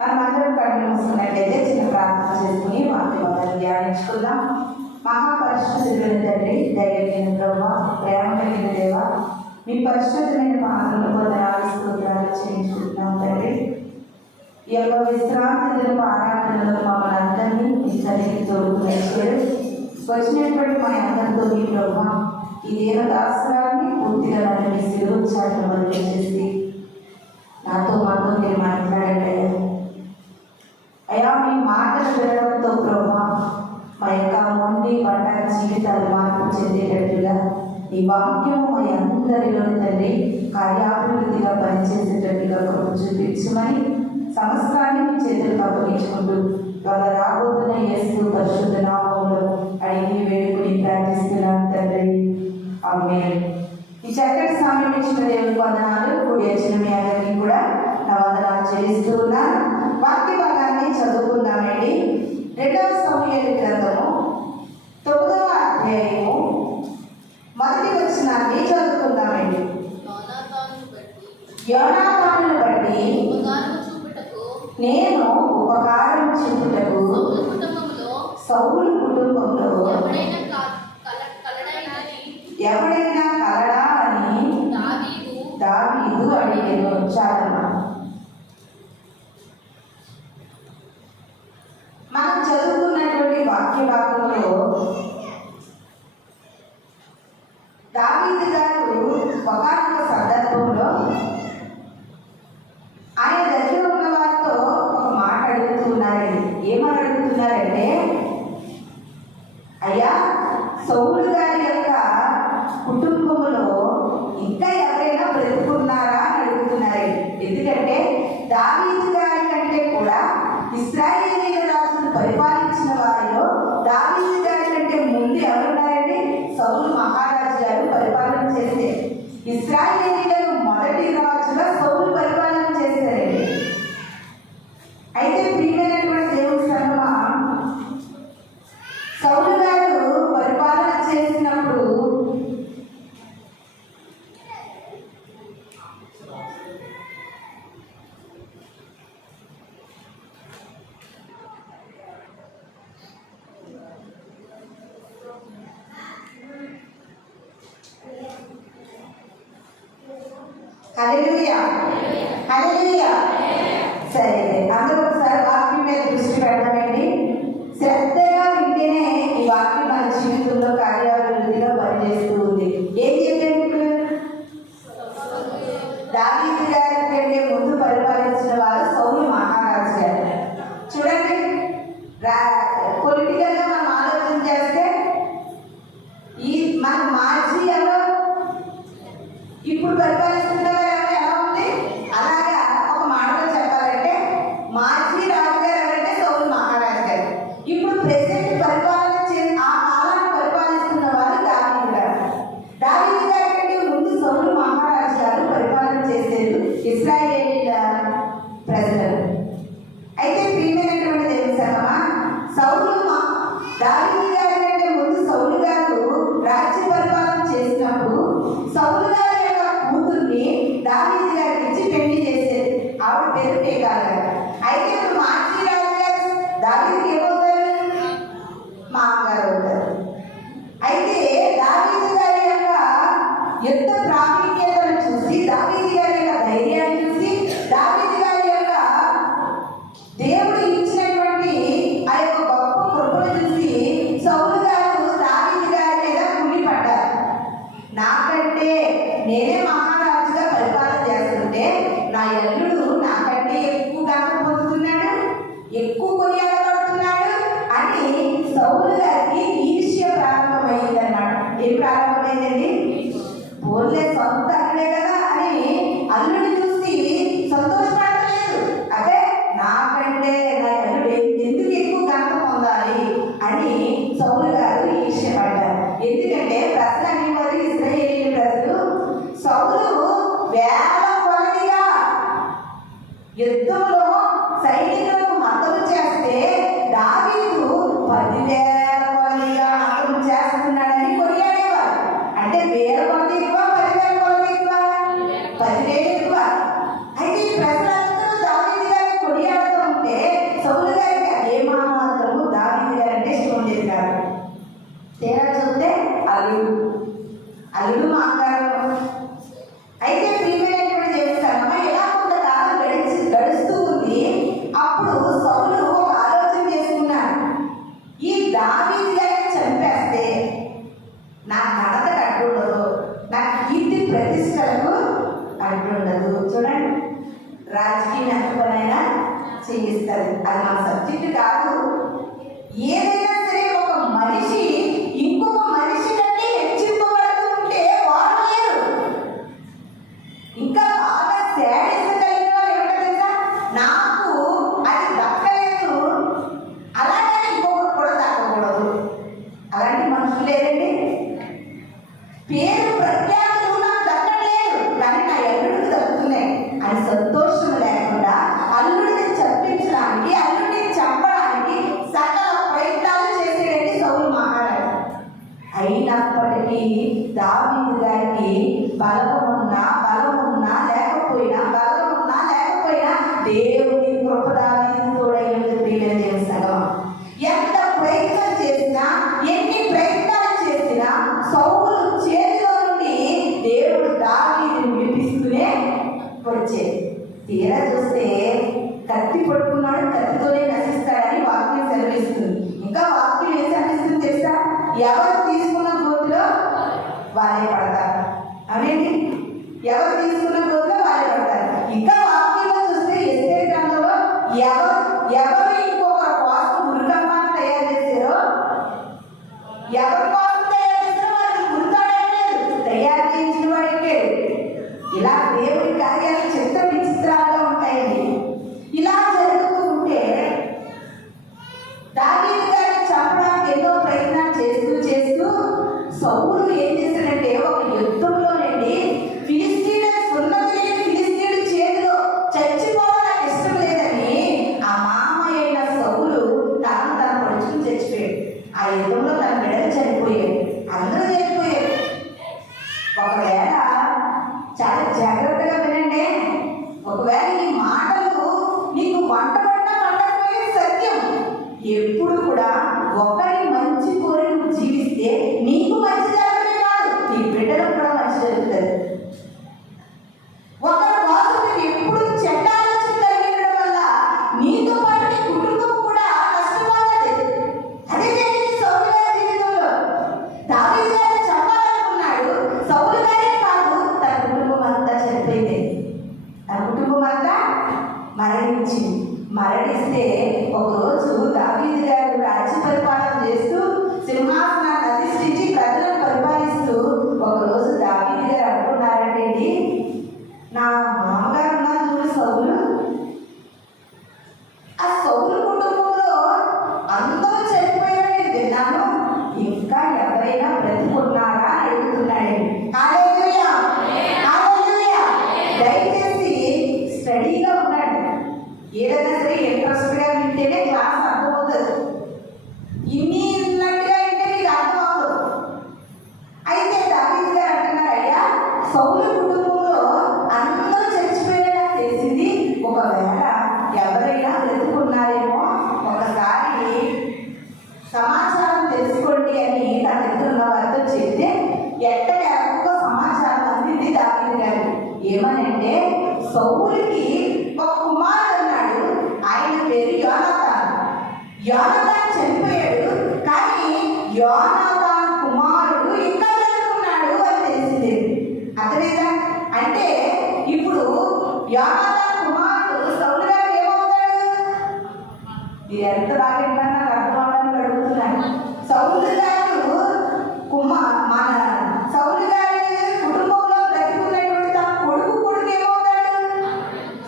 మనమందరం కళ్ళు మూసుకున్నట్లయితే చిన్న ప్రార్థన చేసుకుని వాక్యం ధ్యానించుకుందాం. మహాపరిశుద్ధుడైన తండ్రి, ధైర్యమైన ప్రభువా, ప్రేమ కలిగిన దేవా, మీ పరిశుద్ధమైన పాత్రలు పొందనాలు స్తోత్రాలు చేయించుకుంటున్నాం తండ్రి. ఈ యొక్క విశ్రాంతి దినపు ఆరాధనలో మమ్మల్ని అందరినీ మీ సన్నిధికి తోడుకునేసారు. వచ్చినటువంటి మా అందరితో మీ ప్రభువా, ఈ దేవదాస్త్రాన్ని పూర్తిగా నన్ను మీ శిలువచ్చాటం వదిలి చేసి నాతో మాతో మీరు మాట్లాడండి అయ్యా. మీ మాటలు వినడంతో ప్రభువా, మా యొక్క మొండి బండార జీవితాలు మార్పు చెందేటట్టుగా ఈ వాక్యము మా అందరిలో తండ్రి కార్యాభివృద్ధిగా పనిచేసేటట్టుగా కృప చూపించమని సమస్తాన్ని మీ చేతులకు అప్పగించుకుంటూ వాళ్ళ రాబోతున్న యేసు పరిశుద్ధ నామములో అడిగి వేడుకుని ప్రార్థిస్తున్నాను తండ్రి, ఆమేన్. ఈ చక్కటి సమయం ఇచ్చిన దేవుని వందనాలు. కూడి వచ్చిన మీ అందరికీ కూడా నా వందనాలు చెల్లిస్తూ ఉన్నాను. వాక్య భాగాన్ని చదువుకుందామండి. 2వ సమూయేలు గ్రంథము 9వ అధ్యాయము 1వ వచనాన్ని చదువుకుందామండి. యోనాతానును బట్టి నేను ఉపకారం చూపుటకు సౌలు కుటుంబంలో ఎవడైనా కలడా అని దావీదు అడిగాను. చాలమ్మా, మనం చదువుకున్నటువంటి వాక్య భాగంలో దావీదు గారు ఒకానొక సందర్భంలో ఆయన దగ్గర ఉన్న వారితో ఒక మాట అడుగుతున్నారండి. ఏమని అడుగుతున్నారంటే, అయ్యా, సౌలు గారి యొక్క కుటుంబంలో ఇంకా ఎవరైనా బ్రతుకున్నారా అని అడుగుతున్నారండి. ఎందుకంటే దావీదు గారి కంటే కూడా ఇశ్రాయేలీయుల రాజును పరిపాలించిన వారిలో దావీదు గారి కంటే ముందు ఎవరున్నారండి? సౌలు మహారాజు గారు పరిపాలన చేస్తే ఇశ్రాయేలీయులకు మొదటి రాజుగా సౌలు పరిపాలన చేశారండి. అయితే ప్రియమైనటువంటి దేవుని సంగమా, సౌలు గారు పరిపాలన చేసినప్పుడు హల్లెలూయా హల్లెలూయా. సరే, అందరూ ఒకసారి వాక్యం మీద దృష్టి పెడతామండి. శ్రద్ధగా వింటేనే ఈ వాక్యం మన జీవితంలో కార్యాభివృద్ధిగా పనిచేస్తూ ఉంది. ఏం చెప్పండి? ఇప్పుడు దావీదు గారి కంటే ముందు పరిపాలించిన వారు సౌలు మహారాజు గారు. చూడండి, పొలిటికల్గా మనం ఆలోచన చేస్తే ఈ మన మాజీ ఎవరు ఇప్పుడు పరిపాలిస్తున్న ఎలా ఉంది? అలాగా ఒక మాటలో చెప్పాలంటే మాజీ రాజుగారు ఎవరంటే సౌలు మహారాజు గారు. ఇప్పుడు ప్రెసిడెంట్ పరిపాలన ఆ కాలాన్ని పరిపాలిస్తున్న వారు దావీదు గారు. దావీదు గారి కంటే ముందు సౌలు మహారాజు గారు పరిపాలన చేసేది ఇశ్రాయేలీయుల ప్రజలు. అయితే ప్రియమైనటువంటి దేవుని సంగమా, దావీదు గారి కంటే ముందు సౌలు గారు రాజ్య పరిపాలన చేసినప్పుడు సౌలు గారి యొక్క కూతుర్ని దావీదు గారికి ఇచ్చి పెళ్లి చేసేది. ఆవిడ పేరు మీకాల్ గారు. అయితే ఇప్పుడు మాజీ రాజు గారు దావీదుకి ఏమవుతారు? మామగారు అవుతారు. అయితే దావీదు గారి యొక్క యుద్ధ ప్రాముఖ్యతను చూసి, దావీదు గారి యొక్క ధైర్యాన్ని చూసి, దావీదు గారి యొక్క దేవుడు ఇచ్చినటువంటి ఆ యొక్క గొప్ప కృపను చూసి సౌలు గారు దావీదు గారి మీద కుమిలిపడ్డారు. నాకంటే నేనే మహారాజుగా పరిపాలన చేస్తుంటే నా అల్లుడు నాకంటే ఎక్కువ ఘనత పొందుతున్నాడు, ఎక్కువ కొనియాడబడుతున్నాడు అని సౌలు గారికి ఈర్ష్య ప్రారంభమైందన్నమాట. ఏం ప్రారంభమైందండి? పోలే సొంత అల్లుడే కదా అని అల్లుడిని చూసి సంతోషపడలేదు. అంటే నాకంటే నా అల్లుడు ఎందుకు ఎక్కువ ఘనత పొందాలి అని సౌలు గారు ఈర్ష్యపడ్డారు. ఎందుకంటే ప్రజలు అనేవారు ఇశ్రాయేలీయుల ప్రజలు సౌలు వేల కొలదిగా యుద్ధంలో సైనికులకు మద్దతు చేస్తే దావీదు 10,000 కొలదిగా మద్దతు చేస్తున్నాడని కొనియాడేవారు. అంటే 1000 కొలది ఎక్కువ, 10,000 కొలది ఎక్కువ, 10,000 ఎక్కువ. అయితే ఈ ప్రజలందరూ దావీదు గారిని కొనియాడుతూ రాజకీయం ఎంత పనైనా చేయిస్తుంది. అది మన సబ్జెక్ట్ కాదు. ఏదైనా సరే ఒక మనిషి ఇంకొక మనిషి కంటే హెచ్చింపబడుతూ ఉంటే వాడు లేరు. ఇంకా బాగా శాడిజం కలిగిన వాళ్ళు ఏమిటో తెలుసా, నాకు అది దక్కలేదు అలాగే ఇంకొకరు కూడా దక్కకూడదు. అలాంటి మనుషులు లేరండి. పేరు ప్రఖ్యాతులు నాకు దక్కలేదు కానీ నా అల్లుడికి దక్కుతున్నాయి అని సంతోషం లేకుండా అల్లుడిని చంపించడానికి, అల్లుడిని చంపడానికి సకల ప్రయత్నాలు చేసేయండి సౌలు మహారాజు. అయినప్పటికీ దావీదు గారికి బలమున్నా లేకపోయినా దేవుని కృప దావీదుకు తోడైంది. ప్రియమైన దేవుని సంగమం, ఎంత ప్రయత్నం చేసినా, ఎన్ని ప్రయత్నాలు చేసినా సౌలు చేతిలో నుండి దేవుడు దావీదుని విడిపిస్తూనే వచ్చేది. తీరా చూస్తే కత్తి పట్టుకున్నాడు, కత్తితోనే నశిస్తాడని వాక్యం సెలవిస్తుంది. ఇంకా వాక్యం ఏం సెలవిస్తుంది తెలుసా, ఎవరు తీసుకున్న గోతిలో వాళ్ళే పడతారు. అవేంటి, ఎవరు తీసుకున్న గోతిలో వాళ్ళే పడతారు. ఇంకా వాక్యంలో చూస్తే ఎస్తేరు గ్రంథంలో ఎవరు ఇంకొకరి కోసం ఉరికమ్మాన్ని తయారు చేశారో, ఎవరి కోసం తయారు చేశారో వాళ్ళకి గుర్తాడలేదు, తయారు చేయించిన వాడికే. ఇలా దేవుడి కార్యాలు చిత్ర విచిత్రాలుగా ఉంటాయండి. ఇలా జరుగుతూ ఉంటే దావీదు గారిని చంపడానికి ఎన్నో ప్రయత్నాలు చేస్తూ సౌలు ఏం చేశాడంటే ఒక యుద్ధంలోనండి ఫిలిస్తీయుడి చేతిలో చచ్చిపోవడం నాకు ఇష్టం లేదని ఆ మామ అయిన సౌలు తను పొడుచుకుని చచ్చిపోయాడు. ఆ యుద్ధంలో తన బిడ్డలు చనిపోయాడు, అందరూ చనిపోయారు. ఒకవేళ చాలా జాగ్రత్తగా వినండి, ఒకవేళ ఈ మాటలు నీకు వంటబడినా వంటకపోయేది సత్యం. ఎప్పుడు కూడా ఒకరి మంచి కోరి నువ్వు జీవిస్తే నీకు మంచి జరగడమే కాదు, నీ బిడ్డలకు కూడా మంచి జరుగుతుంది. ఒకరి కోసం నువ్వు ఎప్పుడు చెడ్డ ఆలోచన కలిగినడం వల్ల నీతో పాటు నీ కుటుంబం కూడా నష్టపోతుంది. అదే జరిగింది సౌలు గారి జీవితంలో. దావీదు గారిని చంపాలనుకున్నాడు, సౌలు గారే కాదు తన కుటుంబం అంతా చనిపోయింది. తన కుటుంబం అంతా మరణిస్తే ఒకరోజు దావీదు గారు రాజ్య పరిపాలన చేస్తూ సింహాసనాన్ని అధిష్ఠించి ప్రజలను పరిపాలిస్తూ ఒకరోజు దావీదు గారు అనుకున్నారంటండి, నా మామగారు ఉన్నారు చూడు సౌలు, ఆ సౌలు కుటుంబంలో అందరూ చనిపోయారని విన్నాను, ఇంకా ఎవరైనా బ్రతికున్నారా అని అడుగుతున్నాడండి. హల్లెలూయా, హల్లెలూయా. దయచేసి స్టడీగా ఉన్నాడు. ఏదైనా సరే ఇంట్రెస్ట్గా వింటేనే క్లాస్ అర్థమవుతుంది. ఇన్ని ఉన్నట్టుగా వింటే మీకు అర్థమవుతుంది. అయితే దావీదు గారు అంటున్నారు, అయ్యా సౌలు కుటుంబంలో అందరూ చచ్చిపోయేలా చేసింది, ఒకవేళ ఎవరైనా బ్రతుకున్నారేమో ఒకసారి సమాచారం తెలుసుకోండి అని తన దగ్గర ఉన్న వారితో చెప్తే ఎట్టగా సమాచారం అందింది దావీదు గారు. ఏమనంటే సౌలుకి ఒక కుమారుడు అన్నాడు, ఆయన పేరు యోనాతాన్ చనిపోయాడు కానీ యోనాతాన్ కుమారుడు ఇంకా బ్రతుకున్నాడు అని తెలిసింది. అర్థమైందా? అంటే ఇప్పుడు యోనాతాన్ కుమారుడు సౌలు గారు ఏమవుతాడు? ఇది ఎంత బాగా నాకు అర్థం అవడానికి అడుగుతున్నాను. సౌలు గారు సౌలు గారి కుటుంబంలో బ్రతుకున్నటువంటి తన కొడుకు ఏమవుతాడు?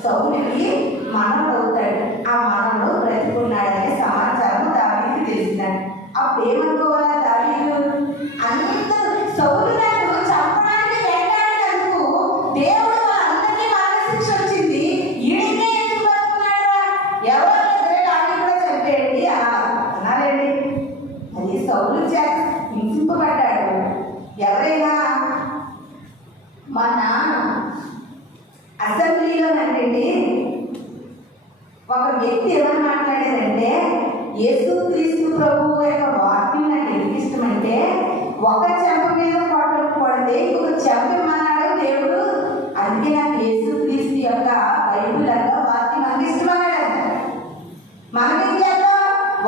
సౌలుకి మనవడు అవుతాడు. ఆ మనవడు బ్రతుకున్నాడనే సమాచారం దావీదుకి తెలిసినాడు. అప్పుడు ఏమనుకోవాలా దావీదు? అందరూ సౌలు గారు చంపడానికి వెంటాడినందుకు దేవుడు వాళ్ళందరినీ మరణశిక్ష వచ్చింది, ఈయనకే ఎందుకు బ్రతుకున్నాడా? ఎవరో దాన్ని కూడా చంపేయండి అన్నారండి. అది సౌలు చేత హింసింపబడ్డాడు. ఎవరైనా మన అసెంబ్లీలోనండి ఒక వ్యక్తి ఏమని మాట్లాడారంటే, యేసుక్రీస్తు ప్రభువు యొక్క వాక్యం నాకు ఎందుకు ఇష్టమంటే, ఒక చెంప మీద కొడితే ఇంకొక చెంప ఇమ్మన్నాడు దేవుడు, అందుకే నాకు యేసుక్రీస్తు యొక్క బైబిల్ యొక్క వాక్యం అంత ఇష్టమన్నాడు. మనం ఏం చేద్దాం,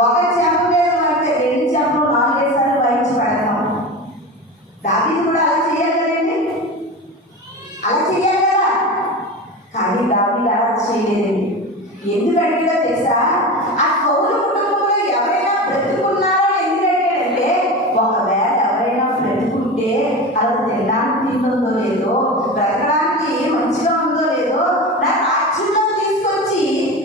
ఒక చెంప మీద పడితే 2 చెంపలు 4 సార్లు వాయించి పెడతాం. దావీదు కూడా అలా చేయాలి కదండి, అలా చేయాలి కదా. కానీ దావీదు అలా చేయలేదండి. ఎందుకు అడిగాడో తెలుసా? ఆ సౌలు కుటుంబంలో ఎవరైనా బ్రతుకున్నారో ఎందుకు అడిగాడంటే, ఒకవేళ ఎవరైనా బ్రతుకుంటే అలా తినడానికి తింటుందో లేదో, బ్రతకడానికి మంచిగా ఉందో లేదో, నా రాజ్యంలో తీసుకొచ్చి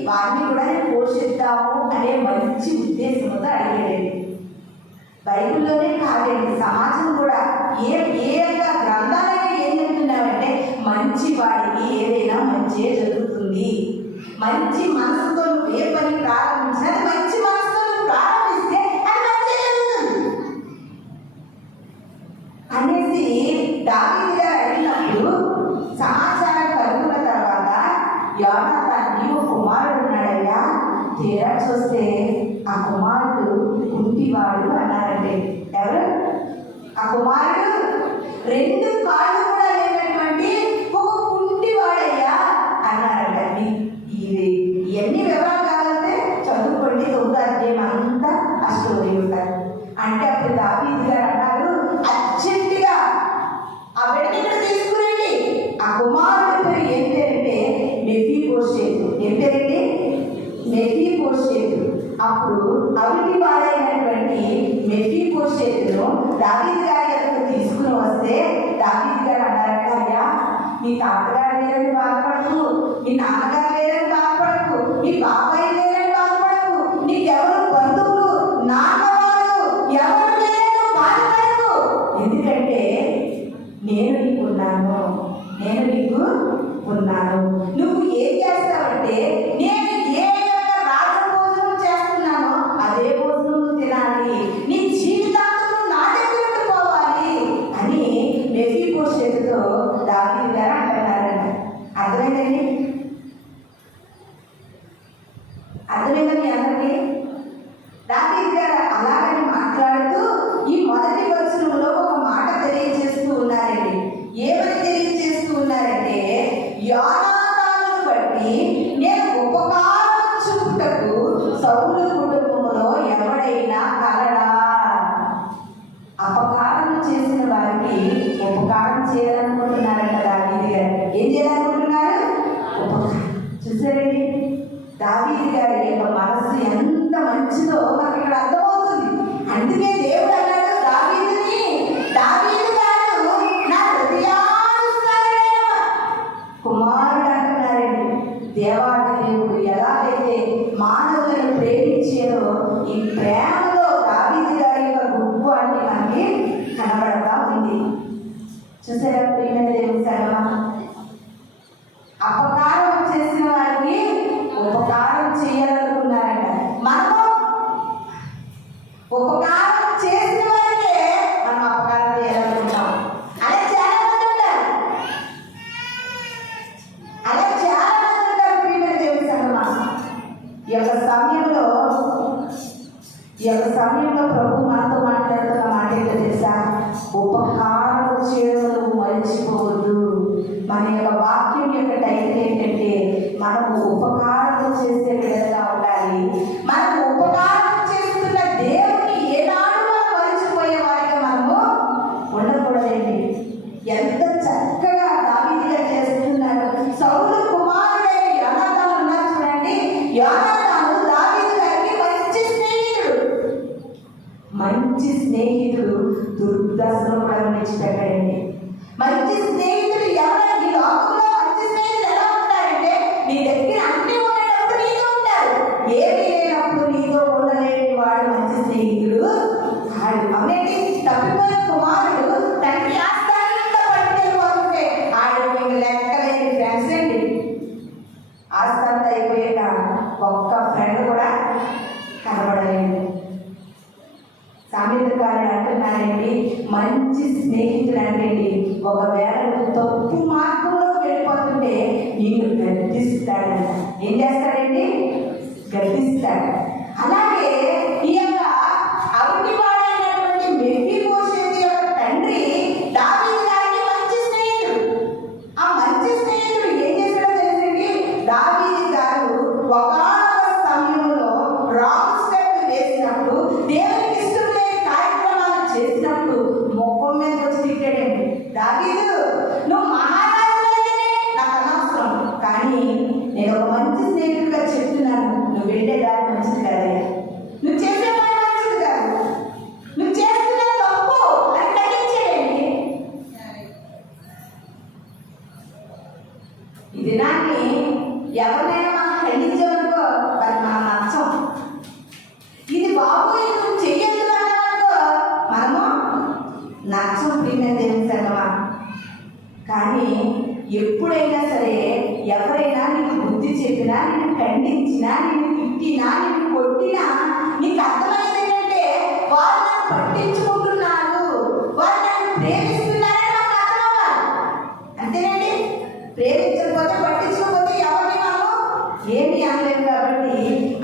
వారిని కూడా నేను పోషిద్దాము అనే మంచి ఉద్దేశంతో అడిగాడండి. బైబిల్లోనే కాదండి, సమాజం కూడా ఏ గ్రంథాలైనా ఏం చెప్తున్నామంటే, మంచి వాడికి ఏదైనా మంచి జరుగుతుంది. మంచి మనసుతో నువ్వు ఏ పని ప్రారంభించినా మంచి మనసుతో నువ్వు ప్రారంభిస్తే అది మంచి జరుగుతుంది అనేసి దావీదు గారు అడిగినప్పుడు సమాచారం కలుగున్న తర్వాత, యోనాతానికి ఒక కుమారుడు ఉన్నాడయ్యా, తీరా చూస్తే ఆ కుమారుడు కుంటివాడు అన్నారంటే. ఎవరు ఆ కుమారుడు? 2 కాళ్ళు కూడా లేనటువంటి ఒక కుంటివాడయ్యా అన్నారంట. ఇది ఎన్ని వివరాలు కావాలంటే చదువుకోండి, 9వ అధ్యాయం అంతా ఆ స్టోరీ ఉంటారు. అంటే అప్పుడు దావీదు గారు అన్నారు, అర్జెంటుగా ఆ బిడ్డని ఇక్కడ తీసుకురండి. ఆ కుమారుడి పేరు ఏం పేరంటే మెఫీబోషెతు. ఏం పేరండి? మెఫీబోషెతు. అప్పుడు అవిటి వాడైనటువంటి మెఫీబోషెతును దావీదు గారి దగ్గరకు తీసుకుని వస్తే దావీదు గారు అన్నారంట, అయ్యా నీ తాతగారు లేరని బాధపడకు, నీ నాన్నగారు లేరని బాధపడకు, నీ బాబాయ్ లేరని బాధపడకు, నీకెవరు బంధువులు నాన్నవారు ఎవరు లేరని బాధపడకు, ఎందుకంటే నేను నీకు ఉన్నాను. నువ్వు ఏం చేస్తావంటే, నేను ఏ యొక్క రాజభోజనం చేస్తున్నానో అదే భోజనం తినాలి, నీ జీవితాంతం నా దగ్గర ఉండిపోవాలి అని మెఫీబోషెతుతో దావీదు గారు అంటున్నారంట. అర్థమైందండి? అర్థమైందని అందరికీ? దావీదు గారు అలాగని మాట్లాడుతూ ఈ మొదటి వచనంలో ఒక మాట తెలియజేస్తూ ఉన్నారండి. ఏమని తెలియజేస్తూ ఉన్నారంటే, యోనాతానును బట్టి నేను ఉపకారం చూపుటకు సౌలు కుటుంబంలో ఎవడైనా కలడా? అపకారం చేసిన వారికి ఉపకారం చేయాలనుకుంటున్నారంట దావీదు గారు. ఏం చేయాలనుకుంటున్నారు? ఉపకారం. చూసారండి దావీదు గారి యొక్క మనసు ఎంత మంచిదో మనకి ఇక్కడ అర్థమవుతుంది. అందుకే దేవుడు అన్నాడు దావీదుని, దావీదు గారు నా హృదయానుసారుడైన కుమారుడు అంటున్నారండి. దేవాది దేవుడు ఎలాగైతే మానవులను ప్రేమించారో ఈ ప్రేమలో దావీదు గారి యొక్క గొప్పని మనకి కనబడతా ఉంది. చూసారా ప్రియమైన దేవుని సంగమా? అపకారం చేసిన వారికి ఉపకారం చేయాలనుకున్నారంట. మనము ఉపకారం చేసిన వారికే మనం అపకారం చేయాలనుకుంటాం. అలా చాలా మంది ఉంటారు. ప్రియమైన దేవుని సంగమా, ఈ యొక్క సమయంలో ప్రభు మనతో మాట్లాడుతున్న మాట ఏంటో తెలుసా? ఉపకారం చేయడం నువ్వు మర్చిపోవద్దు. మన యొక్క వాక్యం యొక్క టైటిల్ ఏంటంటే, మనము ఉపకారం చేసే విధంగా ఉండాలి. మనకు ఉపకారం చేస్తున్న దేవుని ఏనాడు మనం మర్చిపోయే వారిగా మనము ఉండకూడదండి. ఎంత చక్కగా దావీదు గారు చేస్తున్నారు. సౌలు కుమారుడైన యోనాతాను ఉన్నారు చూడండి. యోనాతాను దావీదు గారికి మంచి స్నేహితుడు దుర్దశను కూడా విడిచిపెట్టాడండి. మంచి స్నేహితుడు ఎవరు? ఈ లోకంలో మంచి స్నేహితులు ఎలా ఉంటారంటే, నీ దగ్గర అన్ని ఉండేటప్పుడు నీతో ఉంటారు, ఏమీ లేనప్పుడు నీతో ఉండలేని వాడు మంచి స్నేహితుడు కాడు. అవునండి, తప్పిపోయిన కుమారుడు తండ్రి ఆస్థానంతో పట్టుకెళ్ళిపోతుంటే ఆడు మీకు లెక్కలేని ఫ్రెండ్స్ అండి. ఆస్థానంతో అయిపోయాక ఒక్క ఫ్రెండ్ కూడా కనబడలేదు. సామెతకారుడు అంటున్నారండి, మంచి స్నేహితుడు అంటండి ఒకవేళ తప్పు మార్గంలో వెళ్ళిపోతుంటే నిన్ను గద్దిస్తాడు. ఏం చేస్తాడండి? గద్దిస్తాడు. అలాగే ఈ యొక్క అవిటివాడైనటువంటి మెఫీబోషెతు యొక్క తండ్రి దావీదు గారికి మంచి స్నేహితుడు. ఆ మంచి స్నేహితుడు ఏం చేశాడో తెలుసండి? దావీదు గారు ఒకానొక సమయంలో రాంగ్ స్టెప్ వేసినప్పుడు, దేవునికి ఇష్టం లేని కార్యక్రమాలు చేసినప్పుడు ముఖం మీద వచ్చి తిట్టాడండి. దావీదు, నువ్వు మహారాజు అయితే నాకు అనవసరం, కానీ నేను ఒక మంచి స్నేహితుడిగా చెప్తున్నాను, నువ్వు వెళ్ళే దారి మంచిది కాదయ్యా, నువ్వు చేసే పని మంచిది కాదు, నువ్వు చేస్తున్న తప్పు అని ఖండించేయండి. ఈ దినాన్ని ఎవరినైనా మనం ఖండించామనుకో అది మనం నచ్చం. ఇది బాబు ఇది నువ్వు చెయ్యొద్దు అన్నామనుకో మనము నచ్చం. ప్రియమైన దేవుని సంగమా, కానీ ఎప్పుడైనా సరే ఎవరైనా నీకు బుద్ధి చెప్పినా, నిన్ను ఖండించినా, నిన్ను తిట్టినా, నిన్ను కొట్టినా నీకు అర్థమైంది ఏంటంటే వారు నన్ను పట్టించుకుంటున్నారు, వారు నన్ను ప్రేమిస్తున్నారని నాకు అర్థమవ్వాలి. అంతేనండి. ప్రేమించకపోతే పట్టించుకోకపోతే ఎవరిని మనము ఏమి అనలేము. కాబట్టి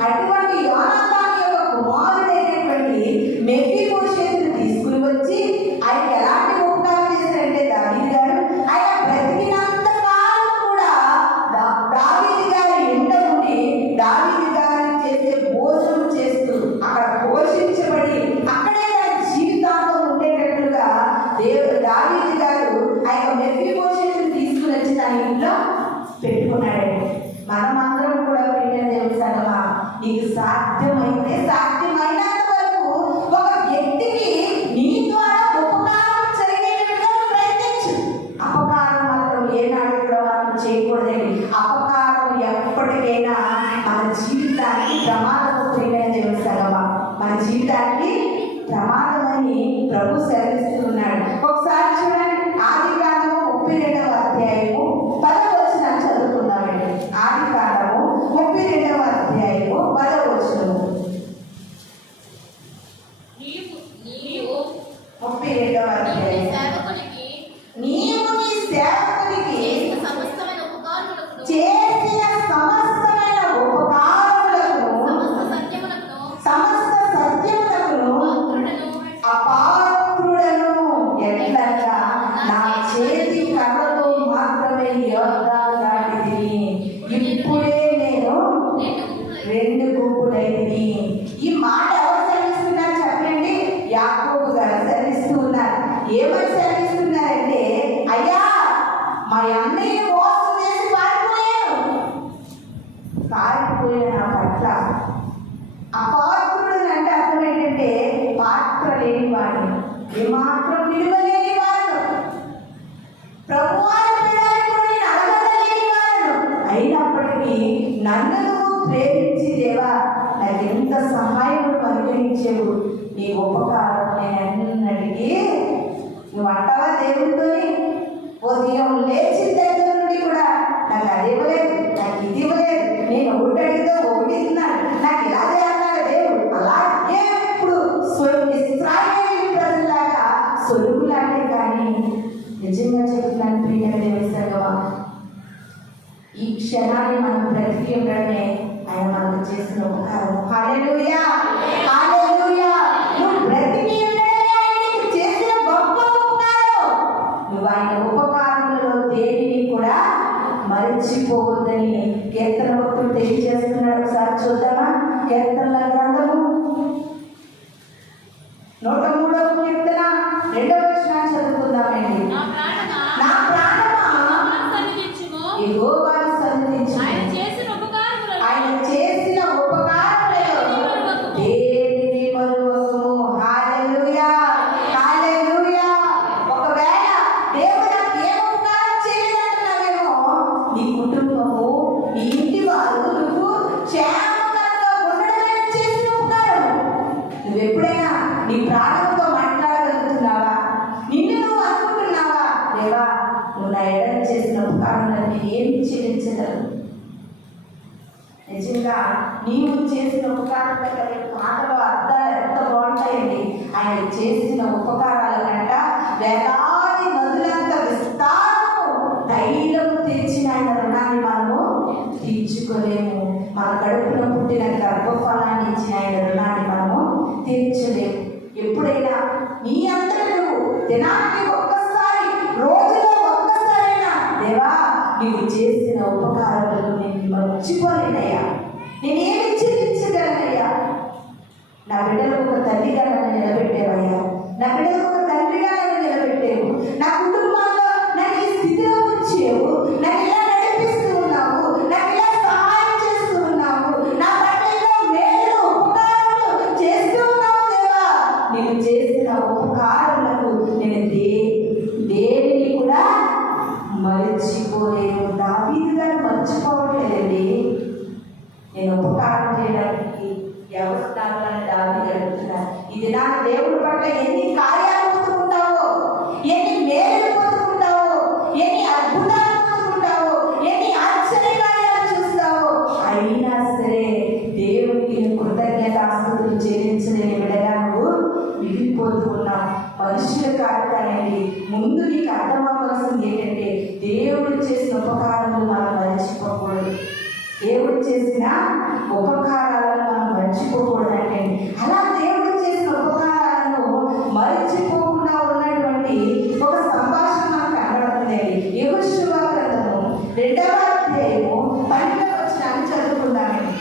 అటువంటి యోనాతాను యొక్క కుమారుడైనటువంటి మెఫీబోషెతును తీసుకుని వచ్చి ఆయన ఎలాంటి ఉపకారం చేశారంటే దావీదు గారు ఆయన బ్రతికినంత కాలం కూడా దావీదు గారి ఇంట ఉండి దావీదు గారు చేసే భోజనం చేస్తూ అక్కడ పోషించబడి అక్కడే తన జీవితాంతం ఉండేటట్లుగా దావీదు గారు ఆయన మెఫీబోషెతును తీసుకుని వచ్చి తన ఇంట్లో పెట్టుకున్నాడండి. మనమందరం కూడా ప్రియమైన దేవుని సంగమా, నీకు సాధ్యమైనంత వరకు ఒక వ్యక్తికి నీ ద్వారా ఉపకారం జరిగేటట్టుగా ప్రయత్నించు. అపకారం మాత్రం ఏనాడు కూడా మనం చేయకూడదండి. అపకారం ఎప్పటికైనా మన జీవితానికి ప్రమాదం. ప్రియమైన దేవుని సంగమా, మన జీవితానికి ప్రమాదమని ప్రభు సెలవిస్తున్నాడు. ఒకసారి చూడండి, ఆదికాండము 32వ అధ్యాయము 10వ వచనం చదువుకుందామండి. ఆదికాండము 32వ అధ్యాయము 10వ వచనం. 32వ అధ్యాయం. నీవు నీ సేవకునికి చేసిన సమస్తమైన ఉపకారములకు సమస్త సత్యములకు అపాత్రుడను ఎట్లగా నా చేతి కర్రతో మాత్రమే యోర్దాను దాటితిని, ఇప్పుడే నేను 2 గుంపులైతిని. ఈ మాట ఎవరు సెలవిస్తున్నారు చెప్పండి? యాకోబు గారు సెలవిస్తూ ఉన్నారు. ఏమని సెలవిస్తున్నారంటే, అయ్యా మా అన్నయ్య మోసం చేసి పారిపోయిన నా పట్ల అపాత్రుడు అంటే అర్థం ఏంటంటే పాత్ర లేని వాడు, ఏమాత్రం విలువ లేని వాడు, ప్రభువారి పిల్లలని కూడా నేను అడగలేని వాడు. అయినప్పటికీ నన్ను నువ్వు ప్రేమించి దేవా నాకు ఎంత సహాయం అనుగ్రహించేవు, నీ ఉపకారం నేను అన్నిటికీ నువ్వు అంటావా దేవుడితో? ఉదయం లేచిన దగ్గర నుండి కూడా నాకు అది ఇవ్వలేదు, నాకు ఇది ఇవ్వలేదు, నేను ఒకటి అడిగితే ఒకటి ఇస్తున్నాను, నాకు ఇలా చేయాలన్నాడు దేవుడు. అలాగే ఇప్పుడు ఇశ్రాయేలు ప్రజలాగా సొలుగులాంటి. కానీ నిజంగా చెప్తున్నాను ప్రియమైన దేవుని సంగమా, ఈ క్షణాన్ని మనం బ్రతికి ఉండడమే ఆయన మనకు చేసిన ఉపకారం. హల్లెలూయా, హల్లెలూయా. నువ్వు బ్రతికి ఉండడమే ఆయన నీకు చేసిన గొప్ప ఉపకారం. నువ్వు ఆయన ఉపకారంలో దేనిని కూడా మరిచిపోవద్దని కీర్తన భక్తుడు తెలియజేస్తున్నాడు. ఒకసారి చూద్దామా? కీర్తనల గ్రంథము 103వ కీర్తన 2వ వచనం చదువుకుందామండి. నా ప్రాణమా యెహోవాను సన్నిధించుము, ఆయన చేసిన ఉపకారములలో దేనిని మరువకుము. హల్లెలూయా, హల్లెలూయా. ఒకవేళ దేవుడు నాకు ఏ ఉపకారం చేయలేదంటున్నావేమో, నీ కుటుంబము, నీ ఇంటి వారు నువ్వు క్షేమకరంగా ఉండడమే చేసిన ఉపకారం. నువ్వు ఎప్పుడైనా నీ ప్రాణంతో మాట్లాడగలుగుతున్నావా? నిన్ను నువ్వు అనుకుంటున్నావా, దేవా నువ్వు నా ఎడల చేసిన ఉపకారం నేను ఏమి చెల్లించగలను? నిజంగా నీవు చేసిన ఉపకారం కలిగే మాటలో అర్థాలు ఎంత బాగుంటాయండి. ఆయన చేసిన ఉపకారాల కంట వేలాది నదులంత విస్తారము తైలం తెచ్చిన ఆయన రుణాన్ని మనము తీర్చుకోలేము. మన కడుపున పుట్టిన గర్భఫలాన్ని ఇచ్చిన ఆయన రుణాన్ని మనము తీర్చలేము. ఎప్పుడైనా నీ అంతటి నువ్వు దినానికి ఒక్కసారి, రోజులో ఒక్కసారైనా దేవా నీవు చేసిన ఉపకారాలను నేను మర్చిపోలేనయ్యా, నేనేమి చెల్లించగలనయ్యా? నా బిడ్డలకు ఒక తల్లిగా నన్ను నిలబెట్టేవయ్యా, నా బిడ్డలకు ఒక తండ్రిగా నన్ను నిలబెట్టేవు, నా కుటుంబంలో నన్ను ఈ స్థితిలో ఉంచేవు, నన్ను ఇలా నడిపిస్తూ ఉన్నావు, నాకు ఇలా పట్ల ఎన్ని కార్యాలు పొందుకుంటావో, ఎన్ని మేలు పొందుకుంటావో, ఎన్ని అద్భుతాలు పొందుకుంటావో, ఎన్ని ఆశ్చర్య కార్యాలు చూస్తావో, అయినా సరే దేవునికి కృతజ్ఞతాస్తుతులు చెల్లించలేని విడగా నువ్వు మిగిలిపోతూ ఉన్నావు. మనుషుల కాదు అనేది ముందు నీకు అర్థమవలసింది ఏంటంటే, దేవుడు చేసిన ఉపకారాలను మనం మర్చిపోకూడదు. దేవుడు చేసిన ఉపకారాలను మనం మర్చిపోకూడదంటే, అలా దేవుడు చేసిన ఉపకారాలను మర్చిపోకుండా ఉన్నటువంటి ఒక సంభాషణ మనకు కనబడుతుంది. యెహోషువ గ్రంథము 2వ అధ్యాయము 12వ వచనాన్ని చదువుకుందామండి.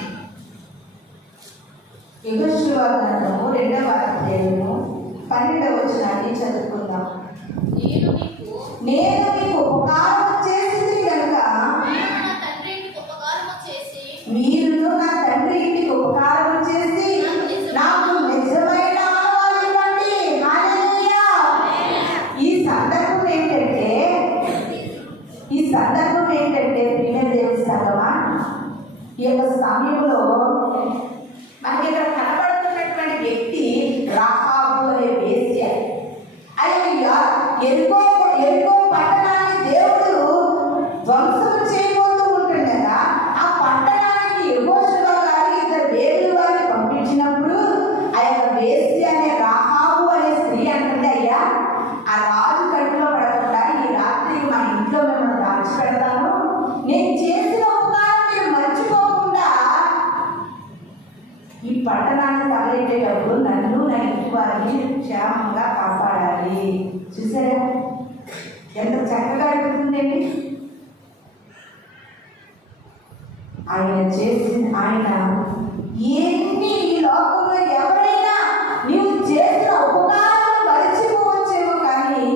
యెహోషువ గ్రంథము 2వ అధ్యాయము 12వ వచనాన్ని చదువుకుందాం. నేను నీకు ఉపకారం చేసింది కనుక మీరు నా తండ్రి ఇంటికి ఉపకారం చేసి నాకు నిజమైన ఆహారం ఇవ్వండి. హల్లెలూయా. ఈ సందర్భం ఏంటంటే ప్రియ దేవుని సంగమా, ఈ యొక్క సమయంలో మనకి ఇక్కడ కనబడుతున్నటువంటి వ్యక్తి రాహాబు అనే వేశ్య. అయ్యా, ఎరుకో పట్టణాన్ని దేవుడు ధ్వంసం చేయబోతూ ఉంటుండగా ఆ పట్టణానికి యెహోషువ గారు ఇద్దరు వేలు వారిని పంపించినప్పుడు ఆ యొక్క వేశ్య అనే రాహాబు అనే స్త్రీ అంటుంది, అయ్యా ఆ రాజు కట్టులో పడకుండా ఈ రాత్రి మా ఇంట్లో మిమ్మల్ని దాచిపెడతాను, నేను చేసిన ఉపకారం మీరు మర్చిపోకుండా ఈ పట్టణాన్ని తగలేటప్పుడు నన్ను నా ఇంటి వారిని క్షేమంగా కాపాడాలి. చూసారా ఎంత చక్కగా అడుగుతుందండి. ఆయన ఎన్ని ఈ లోకంలో ఎవరైనా నీవు చేసిన ఉపకారాలు మరిచిపోవచ్చేమో, కానీ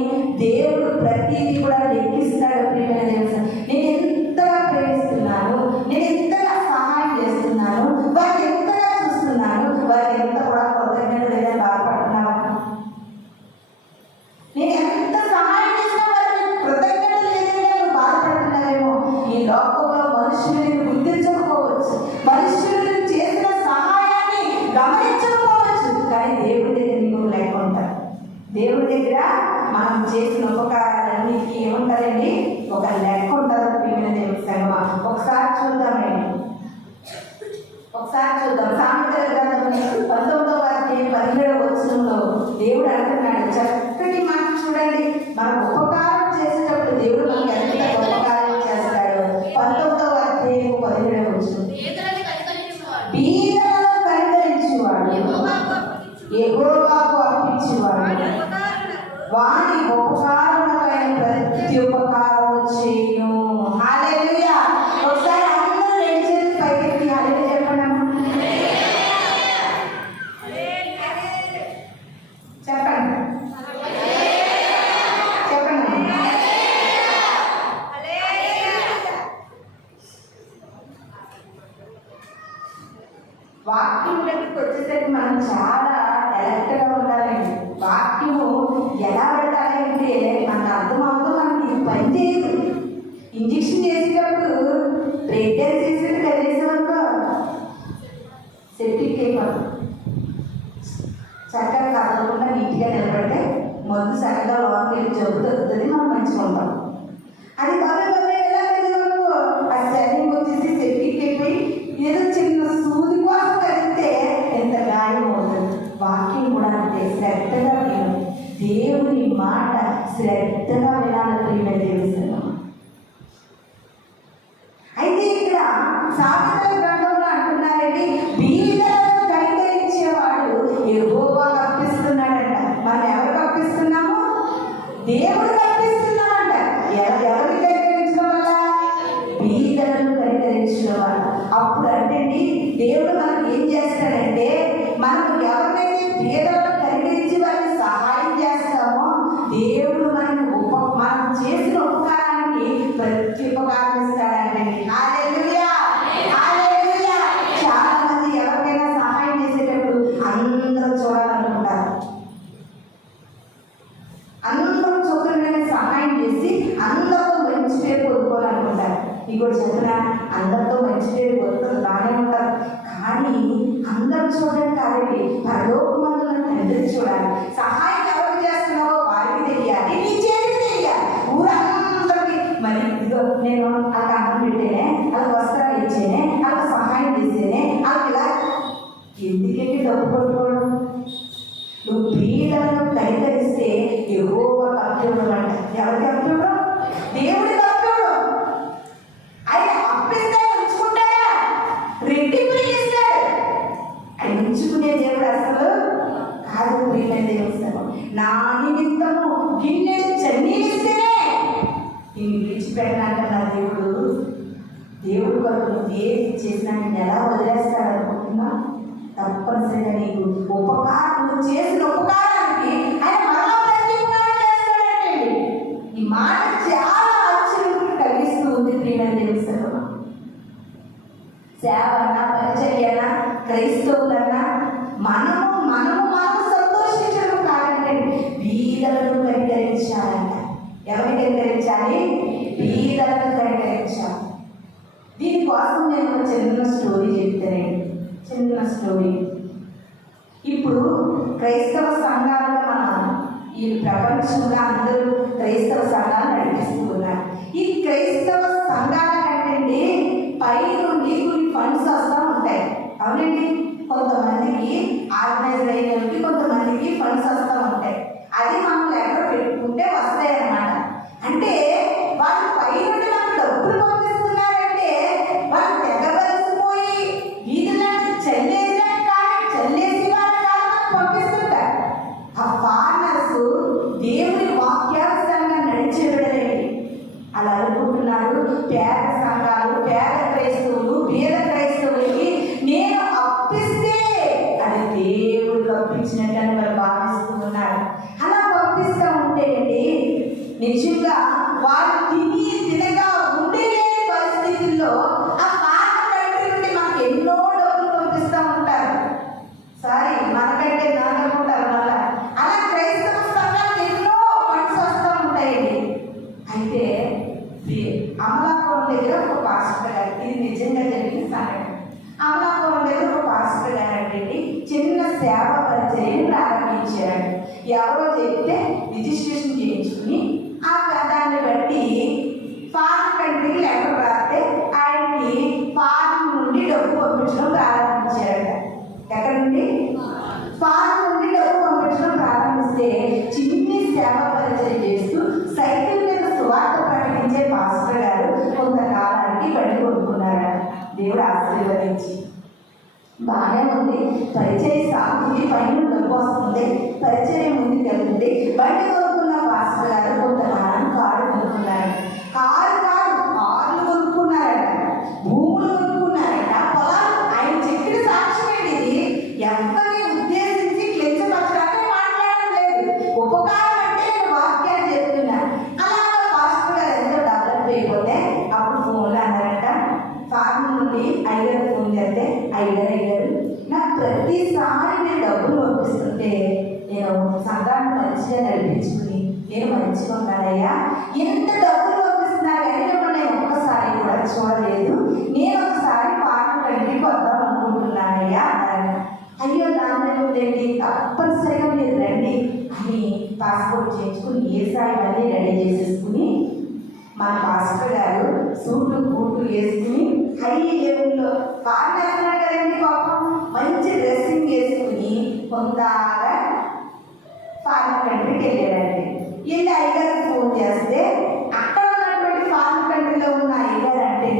దేవుడు ప్రతిదీ కూడా లెక్కిస్తాడు. ప్రియమైన దేవుడు, నేను ఎంతగా ప్రేమిస్తున్నాను, నేను ఎంతగా సహాయం చేస్తున్నాను, వారికి ఎంతగా చూస్తున్నాను, వారికి ఎంత కూడా కృతజ్ఞత లేదని బాధపడుతున్నావా? నేను ఎంత సహాయం చేసినా వారికి కృతజ్ఞత లేదని బాధపడుతున్నావేమో. ఈ లోకంలో మనుషులని గుర్తించకపోవచ్చు, మనుషులు చేసిన సహాయాన్ని గమనించకపోవచ్చు, కానీ దేవుడి దగ్గర నీకు లెక్క ఉంటారు. దేవుడి దగ్గర మనం చేసిన ఉపకారాలన్నిటికీ ఏముంటారండి? ఒక లెక్క ఉంటారు. ప్రియమైన దేవుడి సంగమా, ఒకసారి చూద్దామండి. సామెతల గ్రంథం 19వ అధ్యాయం 17వ వచనంలో దేవుడు అంటున్నాడు, చక్కటి మాట చూడండి. మనం ఉపకారం చేసేటప్పుడు దేవుడు మనకి ఎంత ఉపకారం చేస్తాడు. 19వ అధ్యాయం 17వ వచనం, బీదలను కనికరించువాడు, యెహోవాకు అర్పించువాడు, వాని ఉపకారములైన ప్రతి ఉపకారం చేయును. హల్లెలూయా. ఒకసారి అందరూ రెండు చేతులు పైకెత్తి హల్లెలూయా చెప్పండి. వాక్యం దగ్గరికి వచ్చేసరికి మనం చాలా ఎలర్ట్గా ఉండాలండి. వాక్యము ఎలా పెట్టాలి అంటే మనకు అర్థమవుతూ మనకి ఇది పని చేయదు. ఇంజక్షన్ చేసేటప్పుడు బ్రెడ్ చేసేది కలిసేవనుకో సెప్టిక్ అయిపోతుంది. చక్కగా కదలకుండా నీట్గా నిలబడితే మందు చక్కగా లోపలికి వెళ్ళి జబ్బు తగ్గుతుంది, మనం మంచిగా ఉంటాం. అది బాగా ఎలా కలిసేవనుకో ఆ సెల్లింగ్ వచ్చేసి సెప్టిక్ అయిపోయి ఏదో చిన్న సూది కోసం కలిగితే ఎంత గాయం అవుతుంది. వాక్యం కూడా అంతే, శ్రద్ధగా విను. దేవుని మాట శ్రద్ధగా వినాలి. ప్రియమైన దేవుని సంగమా, అయితే ఇక్కడ సామెతల గ్రంథంలో అంటున్నారండి, బీదలను కనికరించేవాడు యెహోవాకు అర్పిస్తున్నాడంట. మనం ఎవరికి అర్పిస్తున్నాము? దేవుడికి అర్పిస్తున్నామంట. ఎవరిని కనికరించడం వల్ల? బీదలను కనికరించడం వల్ల. అప్పుడు అంటే దేవుడు మనకు ఏం చేస్తాడంటే, మనం ఎవరినైతే బీదలను కనికరించి వారికి సహాయం చేస్తామో దేవుడు మనం చేసిన ఉపకారానికి ప్రతి ఉపకారం ఇస్తాడంటే. హల్లెలూయా, హల్లెలూయా. చాలా మంది ఎవరికైనా సహాయం చేసేటప్పుడు అందరూ చూడాలనుకుంటారు. అందరూ చూడగానే సహాయం చేసి అందరితో మంచి పేరు కోరుకోవాలనుకుంటారు. ఇంకోటి చెప్పిన అందరితో మంచి పేరు కోరుకొని బాగానే ఉంటారు, కానీ అందరూ చూడడం కాదండి. పరలోకమందున్న అందరూ చూడాలి. సహాయం ఎవరికి చేస్తున్నావో వారికి తెలియాలి, నీ చేతికి తెలియాలి, ఊరందరికీ. మరి ఇదిగో నేను వాళ్ళకి అన్నం పెట్టేనే, వాళ్ళకి వస్త్రాలు ఇచ్చేనే, వాళ్ళకి సహాయం చేసేనే, వాళ్ళకి ఇలా ఎందుకంటే డబ్బు కొట్టుకోవడం. నువ్వు బీదలను కనికరిస్తే యెహోవా కప్పివుడు అంట. ఎవరికి కప్పివుడు? దేవుడి కప్పివుడు. ఆయన అప్పిస్తే ఉంచుకుంటాడా? రెట్టింపు ఇస్తాడు. ఆయన ఉంచుకునే దేవుడు అసలు కాదు. ప్రియమైన దేవుడు, నా నిమిత్తము గిన్నెడు చన్నీళ్ళిస్తేనే నేను విడిచిపెట్టినాక నా దేవుడు కొరకు ఏది చేసినా నేను ఎలా వదిలేస్తాడు అనుకుంటున్నా? తప్పనిసరిగా నీకు నువ్వు చేసిన ఉపకారానికి ఆయన మరలా ప్రత్యుపకారం చేస్తాడండి. ఈ మాట చాలా ఆశ్చర్యం కలిగిస్తూ ఉంది. ప్రియమైన దేవుని సర్వం సేవన్నా, పరిచర్యనా, క్రైస్తవులన్నా మనము సంతోషించడం కాదండి, బీదలను కనికరించాలంట. ఎవరిని కనికరించాలి? బీదలను కనికరించాలి. దీనికోసం నేను ఒక చిన్న స్టోరీ చెప్తానండి. చిన్న స్టోరీ. ఇప్పుడు క్రైస్తవ సంఘాలుగా మనం ఈ ప్రపంచంలో అందరూ క్రైస్తవ సంఘాలు నడిపిస్తూ ఉన్నారు. ఈ క్రైస్తవ సంఘాల కంటే పై నుండి కొన్ని ఫండ్స్ వస్తూ ఉంటాయి. అవునండి, కొంతమందికి ఆర్గనైజ్ అయినకి కొంతమందికి ఫండ్స్ వస్తూ ఉంటాయి. అది మనం లెటర్ పెట్టుకుంటే వస్తాయి అన్నమాట. అంటే వాళ్ళు పై నుండి మనకు డబ్బులు పంపిస్తున్నారంటే వాళ్ళు తెగబలిసిపోయి వీధులను చల్లేసి వాళ్ళు కాదు పంపిస్తుంటారు. ఆ ఫార్నర్స్ దేవుని వాక్యానుసారంగా నడిచేవిడలేండి. అలా అనుకుంటున్నారు పేద సంఘాలు, పేద క్రైస్తవులు, పేద క్రైస్తవులకి నేను అప్పిస్తే అది దేవుడు పంపించినట్టు వాళ్ళు భావిస్తూ ఉన్నారు. అలా పంపిస్తూ ఉంటేనండి నిజంగా వాళ్ళు తినగా ఉండలేని పరిస్థితుల్లో ఆ ఫారిన్ కంట్రీ నుండి మనకు ఎన్నో డబ్బులు పంపిస్తూ ఉంటారు. సారీ, మనకంటే నానుకుంటారు వల్ల. అలా క్రైస్తవ సంఘాలకు ఎన్నో ఫండ్స్ వస్తూ ఉంటాయండి. అయితే అమలాపురం దగ్గర ఒక పాస్టర్ గారు, ఇది నిజంగా జరిగిన సంఘటన. అమలాపురం దగ్గర ఒక పాస్టర్ గారు అంటే చిన్న సేవ పరిచర్యను ప్రారంభించారు. ఎవరో చెప్తే రిజిస్ట్రేషన్ చేయించుకుని ఆ దాన్ని బట్టి ఫారిన్ కంట్రీకి లెటర్ రాస్తే ఆయనకి ఫారిన్ నుండి డబ్బు పంపించడం ప్రారంభించారట. ఎక్కడ నుండి? ఫారిన్ నుండి డబ్బు పంపించడం ప్రారంభిస్తే చిన్ని సేవ పరిచయం చేస్తూ సైకిల్ మీద సువార్త ప్రకటించే పాస్టర్ గారు కొంతకాలానికి బండి కొనుక్కున్నారట. దేవుడు ఆశీర్వదించి బాగానే ఉంది, పరిచయం సాగుతుంది, పైన డబ్బు వస్తుంది, పరిచయం ముందుకు వెళ్తుంది. బండి కొనుక్కున్న పాస్టర్ గారు కొంతకాలం కారు కొనుక్కున్నారట. కార్లు కొనుక్కున్నారట, భూములు కొనుక్కున్నారట, పొలాలు. ఆయన చెప్పిన సాక్ష్యం ఏంటి? ఇది ఎవరిని ఉద్దేశించి క్లించపరచడానికి మాట్లాడడం లేదు. ఉపకారం అంటే నేను వాక్యాలు చెప్తున్నాను. అలాగా పాస్టర్ గారు ఎంతో డెవలప్ అయిపోతే అప్పుడు ఫోన్లో అన్నారట, ఫారిన్ నుండి అయ్యారు ఫోన్ చేస్తే, అయ్యారు నాకు ప్రతిసారి నేను డబ్బులు పంపిస్తుంటే నేను సంఘాన్ని మంచిగా నడిపించుకుని నేను మంచిగా ఉన్నానయ్యా, ఎంత డబ్బులు పంపిస్తున్నారు కానీ మిమ్మల్ని నేను ఒక్కసారి కూడా చూడలేదు, నేను ఒకసారి ఫారిన్ కంట్రీకి వద్దాం అనుకుంటున్నానయ్యా అన్నారు. అయ్యో దాని ఉందండి, తప్పనిసరిగా మీరు రండి అని పాస్పోర్ట్ చేయించుకుని ఏసాయివన్నీ రెడీ చేసేసుకుని మా పాస్టర్ గారు సూట్లు బూట్లు వేసుకుని హై లెవెల్లో కారు వేస్తున్నాడు కదండి పాపం, మంచి డ్రెస్సింగ్ వేసుకుని కొంతగా ఫారిన్ కంట్రీకి వెళ్ళాడండి. వెళ్ళి అయ్యగారికి ఫోన్ చేస్తే అక్కడ ఉన్నటువంటి ఫారిన్ కంట్రీలో ఉన్న అయ్యగారు అంటే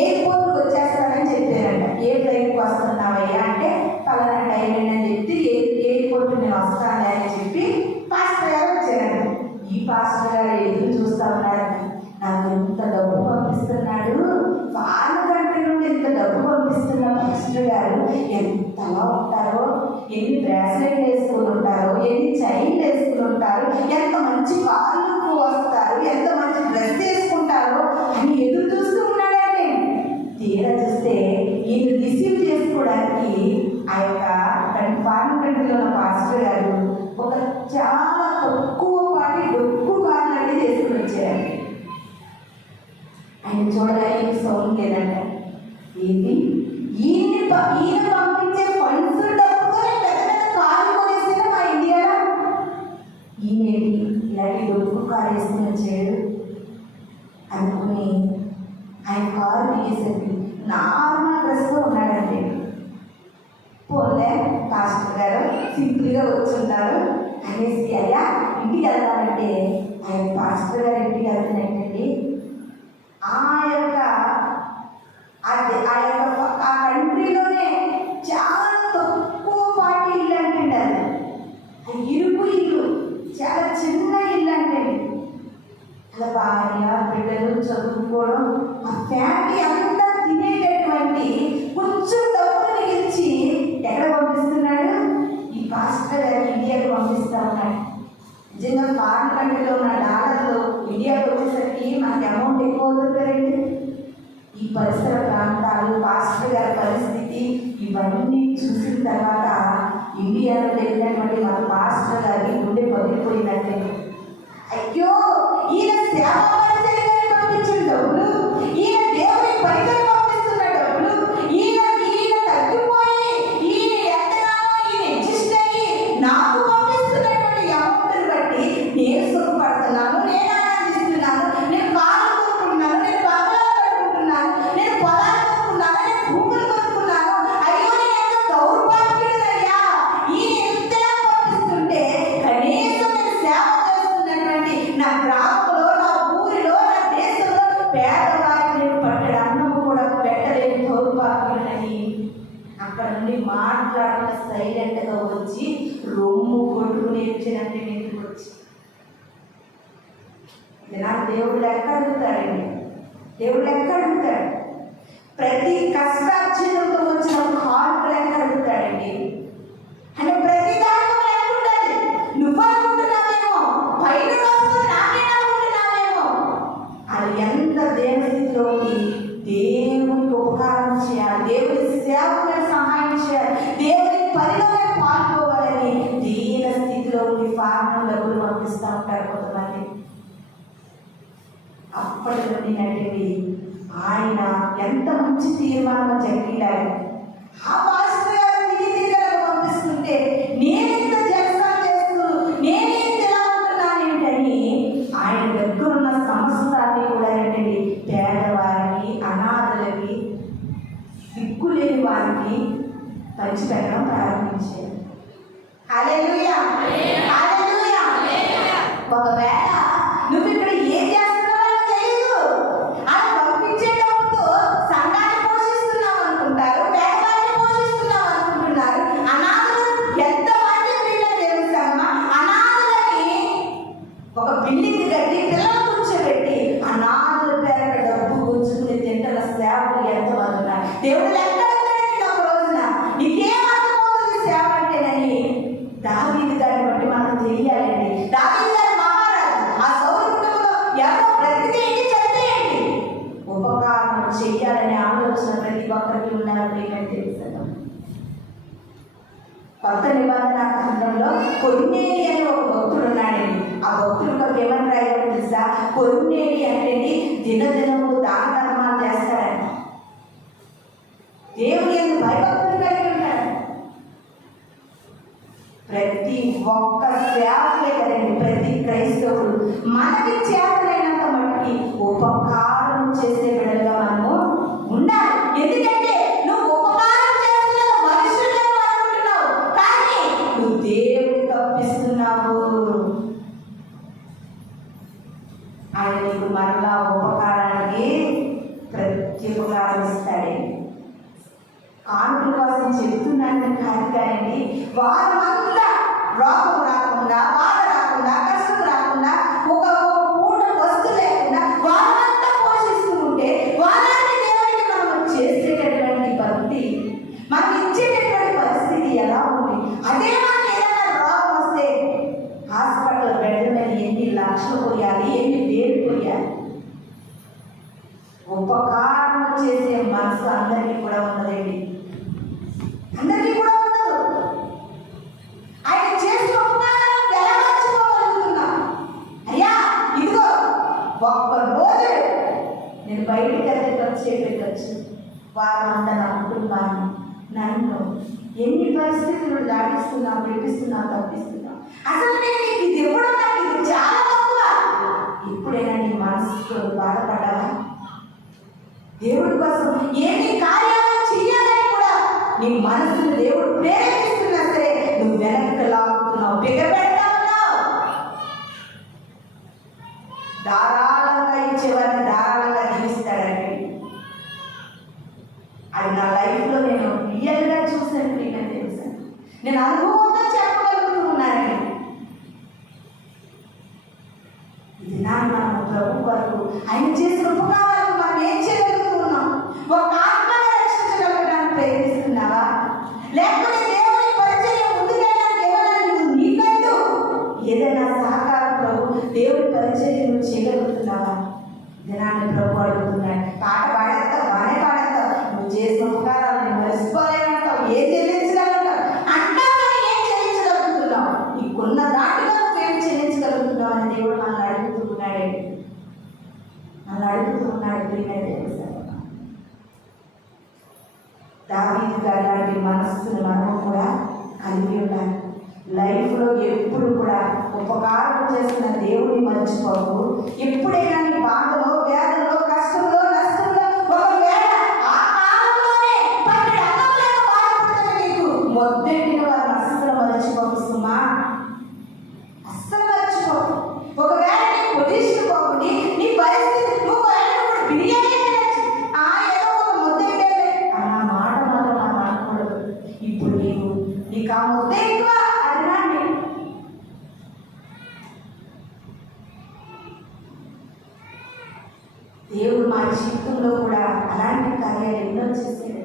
ఎయిర్పోర్ట్కి వచ్చేస్తానని చెప్పారంట. ఏ ఫ్లైట్కి వస్తున్నావయ్యా అంటే పలానా టైం అని చెప్తే ఎయిర్పోర్ట్ నేను వస్తాను అని చెప్పి పాస్టర్ గారు వచ్చారంట. ఈ పాస్టర్ గారు ఎదురు చూస్తూ ఉన్నారు, నాకు ఎంత డబ్బు పంపిస్తున్నాడు, ఫారిన్ కంట్రీ నుండి ఎంత డబ్బు పంపిస్తున్న పాస్టర్ గారు ఎంతలా ఉంటారో, ఎన్ని బ్రాస్లెట్లు వేసుకుని ఉంటారో, ఎన్ని చైన్లు వేసుకుని ఉంటారు, ఎంత మంచి కార్లకు వస్తారు, ఎంత మంచి డ్రెస్ వేసుకుంటారో అని ఎదురు చూస్తూ ఉన్నాడండి. తీరా చూస్తే ఈయన రిసీవ్ చేసుకోవడానికి ఆ యొక్క ఫారిన్ కంట్రీలో ఉన్న పాస్టర్ గారు ఒక చాలా తక్కువ పాటి డొక్కు కార్లు చేసుకుని వచ్చారండి. ఆయన చూడడానికి సౌండ్ లేదంట. ఏంటి ఈయన పంపించే ఫండ్స్ డబ్బుతోనే పెద్ద పెద్ద కార్లు కొనేసిన కారు వేసుకుని వచ్చాడు అనుకుని ఆయన కారు దిగేసరికి నార్మల్ డ్రెస్లో ఉన్నాడండి. పోలే పాస్టర్ గారు సింపుల్గా వచ్చుంటారు అనేసి అయ్యా ఇంటికి వెళ్తానంటే ఆయన పాస్టర్ గారు ఇంటికి వెళ్తానంటండి ఆ కంట్రీలోనే చాలా తక్కువ పాటి ఇల్లు అంటండి. అది ఇరుకు ఇల్లు, చాలా చిన్న ఇల్లు అంటండి. అలా భార్య బిడ్డలు చదువుకోవడం, ఆ ఫ్యామిలీ అంతా తినేటటువంటి కొంచెం డబ్బులు ఇచ్చి ఎక్కడ పంపిస్తున్నాడు? ఈ పాస్టర్ గారు ఇండియాకి పంపిస్తూ ఉన్నాడు. నిజంగా ఫారిన్ కంట్రీలో ఉన్న డాలర్లు ఇండియాకి వచ్చేసరికి మనకి అమౌంట్ ఎక్కువ అవుతుంది కదండి. ఈ పరిసర ప్రాంతాలు, పాస్టర్ గారి పరిస్థితి ఇవన్నీ చూసిన తర్వాత ఇండియాలో వెళ్ళినటువంటి మన పాస్టర్ గారికి గుండె పగిలిపోయిందంటే, అయ్యో ఈయన సేవా పరిచర్యకి పంపించిన డబ్బులు, ఈయన దేవుని పరిచయం పంపిస్తున్న డబ్బులు, ఈయన తగ్గిపోయి ఈయన ఎంతగానో ఈయన అడ్జస్ట్ అయ్యి నాకు పంపిస్తున్నటువంటి అమౌంట్ని బట్టి నేను సుఖపడుతున్నాను, నేను ఆనందిస్తున్నాను, నేను కాళ్ళు కొనుక్కుంటున్నాను, నేను బంగారు కట్టుకుంటున్నాను, నేను పొలాలు కొనుక్కున్నాను, నేను భూములు కొనుక్కున్నాను. అయ్యో నేను ఎంత దౌర్భాగ్యుడయ్యా, ఈయన ఎంతలా పంపిస్తుంటే కనీసం నేను సేవ చేస్తున్నటువంటి నా గ్రామంలో, నా ఊరిలో, నా దేశంలో పేదవారికి నేను పట్టడి అన్నం కూడా పెట్టలేని దౌర్భాగ్యుడని అక్కడ నుండి మాట్లాడకుండా సైలెంట్గా వచ్చి రొమ్ము కొట్టుకుని వచ్చినట్టు ఎందుకు వచ్చి నాకు దేవుడు లెక్క అడుగుతాడండి. దేవుడు లెక్క అడుగుతాడు. ప్రతి కష్టార్జనంతో వచ్చిన హార్ట్ లెక్క అడుగుతాడండి. అంటే ప్రతి దానికి లెక్క ఉండాలి. నువ్వు అనుకుంటున్నావేమో పైన వస్తుంది నాకే అనుకుంటున్నావేమో. అది ఎంత దేవస్థితిలోకి దేవునికి ఉపకారం చేయాలి, దేవుని సేవకు సహాయం చేయాలి, దేవుని పనిలోనే పాల్గొవాలని దీన స్థితిలో ఉండి ఫార్మల్ డబ్బులు పంపిస్తూ ఉంటారు కొంతమంది. అప్పటి నుండి నటింది ఆయన ఎంత మంచి తీర్మానం చెక్కిలాడు. ఆ పాస్టర్ గారు పంపిస్తుంటే నేనెంత జలసా చేస్తూ నేనేం ఎలా ఉంటున్నాను ఏంటని ఆయన దగ్గరున్న సంస్థాన్ని కూడా ఏంటండి పేదవారికి, అనాథలకి, దిక్కులేని వారికి పంచిపెట్టడం ప్రారంభించారు. హల్లెలూయా, హల్లెలూయా. ఒకవేళ నువ్వు ఇక్కడ ఏం చేస్తున్నావో తెలియదు, అలా పంపించేటప్పుడు సంఘాన్ని పోషిస్తున్నావు అనుకుంటారు, పేదవారిని పోషిస్తున్నావు అనుకుంటున్నారు. అనాథలు ఎంతమంది పిల్లలు తెలుస్తామా? అనాథలకి ఒక బిల్డింగ్ కట్టి పిల్లలు కూర్చోబెట్టి అనాథల పేర డబ్బు కూర్చుకుని తింటున్న సేవలు ఎంతమంది ఉన్నారు? దేవుడు లెక్క అడుగుతాడండి ఒక రోజున. నీకేం అర్థమవుతుంది సేవ అంటేనని? దావీదు గారిని బట్టి మనకు తెలియాలండి. దావీదు గారి మహారాజు, ఆ సౌలు కుటుంబంలో ఎవరో బ్రతికేయండి, చదివేయండి, ఉపకారం చెయ్యాలనే ఆలోచన ప్రతి ఒక్కరికి ఉన్నప్పుడు ఏమని తెలుసా? కొత్త నిబంధన గ్రంథంలో కొర్నేలి అనే ఒక భక్తుడు ఉన్నాడండి. ఆ భక్తుడు ఒక ఏమని రాయడం తెలుసా? కొర్నేలి అంటే దినదినము దాన ధర్మాలు చేస్తాడంట. దేవుని ఎందుకు భయభక్తులు కలిగి ఉంటాడు. ప్రతి ఒక్క సేవకులే కదండి, ప్రతి క్రైస్తవుడు మనకి చేతనైనంత మట్టికి ఉపకారం చేసే బిడ్డలుగా మనము ఉండాలి. ఎందుకంటే నువ్వు ఉపకారం చేస్తున్న మనుషులుగా అనుకుంటున్నావు, కానీ నువ్వు దేవుడికి తప్పిస్తున్నావు. ఆయన నీకు మరలా ఉపకారానికి ప్రతి ఉపకారం ఇస్తాడండి. కానుకల కోసం చెబుతున్నాను కాదు కానండి, వారమంతా రోగం రాకుండా, బాధ రాకుండా, కష్టం రాకుండా, ఒక పూట వస్తు లేకుండా వారమంతా పోషిస్తూ ఉంటే వారాన్ని దేవుడికి మనం చేసేటటువంటి భక్తి, మనకి ఇచ్చేటటువంటి పరిస్థితి ఎలా ఉంది? అదే మనకి ఏదైనా రోగం వస్తే హాస్పిటల్ బెడ్ మీద ఎన్ని లక్షలు పోయాలి, ఎన్ని వేలు పోయాలి. ఉపకారం చేసే మనసు అందరికీ కూడా ఉన్నదండి, అందరికీ కూడా ఉండదు. ఆయన చేసిన ఉపకారం ఎలా మర్చిపోగలుగుతున్నాం? అయ్యా ఇదిగో ఒక్క రోజు నేను బయటికి వెళ్ళొచ్చు వారంతా నా కుటుంబాన్ని, నన్ను ఎన్ని పరిస్థితులు దాటిస్తున్నావు, పెట్టిస్తున్నావు, తప్పిస్తున్నావు. అసలు నేను నీకు ఇది ఇవ్వడం నాకు ఇది చాలా తక్కువ. ఎప్పుడైనా నీ మనసుతో బాధపడ్డావా? దేవుడి కోసం ఏమి కార్యాలు చేయాలని కూడా నీ మనసును దేవుడు ప్రేరేపిస్తున్నా సరే నువ్వు వెనక్కి లాగుతున్నావు, బిగబెడతా ఉన్నావు. ధారాళంగా ఇచ్చేవారిని ధారాళంగా జీవిస్తాడండి. అది నా లైఫ్లో నేను రియల్గా చూసాను, తెలుసా, నేను అనుభవంతో చెప్పగలుగుతున్నానండి. ఇది మన ప్రభు వరకు ఆయన చేసిన ఉపకారాలు మనం ఏం చేయగలుగుతున్నాం? ఒక ఆత్మను రక్షించగలగడానికి ప్రయత్నిస్తున్నావా? లేకపోతే దేవుని పరిచయం ముందుకెళ్ళడానికి ఏమైనా నీకంటూ ఏదైనా సహకారం ప్రభు దేవుని పరిచయం నువ్వు చేయగలుగుతున్నావా? దినాన్ని ప్రభు అడుగుతున్నాడు. పాట పాడేస్తావు, బాగానే పాడేస్తావు, నువ్వు చేసిన ఉపకారాలు నేను మరిచిపోలేనంటావు, ఏం చెల్లించగలుగుతావు అంటావు, కానీ ఏం చెల్లించగలుగుతున్నావు? నీకున్న దాంట్లో నువ్వేం చెల్లించగలుగుతున్నావు అని దేవుడు మనల్ని అడుగుతున్నాడే, మనల్ని అడుగుతున్నాడు. తెలుసా, దావీదు గారి లాంటి మనస్సును మనం కూడా కలిగి ఉండాలి. లైఫ్లో ఎప్పుడు కూడా ఉపకారం చేస్తున్న దేవుడిని మర్చిపోకు. ఎప్పుడైనా నీ బాధలో, వేదనలో, కష్టంలో, నష్టంలో ఒకవేళ ఆ కాలంలోనే పన్నెండు అన్నంలో బాధపడుతున్న నీకు మొదటిన వారిని అస్సలు మర్చిపోకు సుమా, అస్సలు మర్చిపోకు. ఒకవేళ నీ పొజిషన్ పోకుండా నీ పరిస్థితి నువ్వు బిర్యానీ ఏదో ఒక ముద్దే అన్న మాట మాత్రం మనం అనకూడదు. ఇప్పుడు నీకు ఆ ముద్ద ఎక్కువ అన్నాండి. దేవుడు మా జీవితంలో కూడా అలాంటి కార్యాలు ఎన్నో చేశాడు.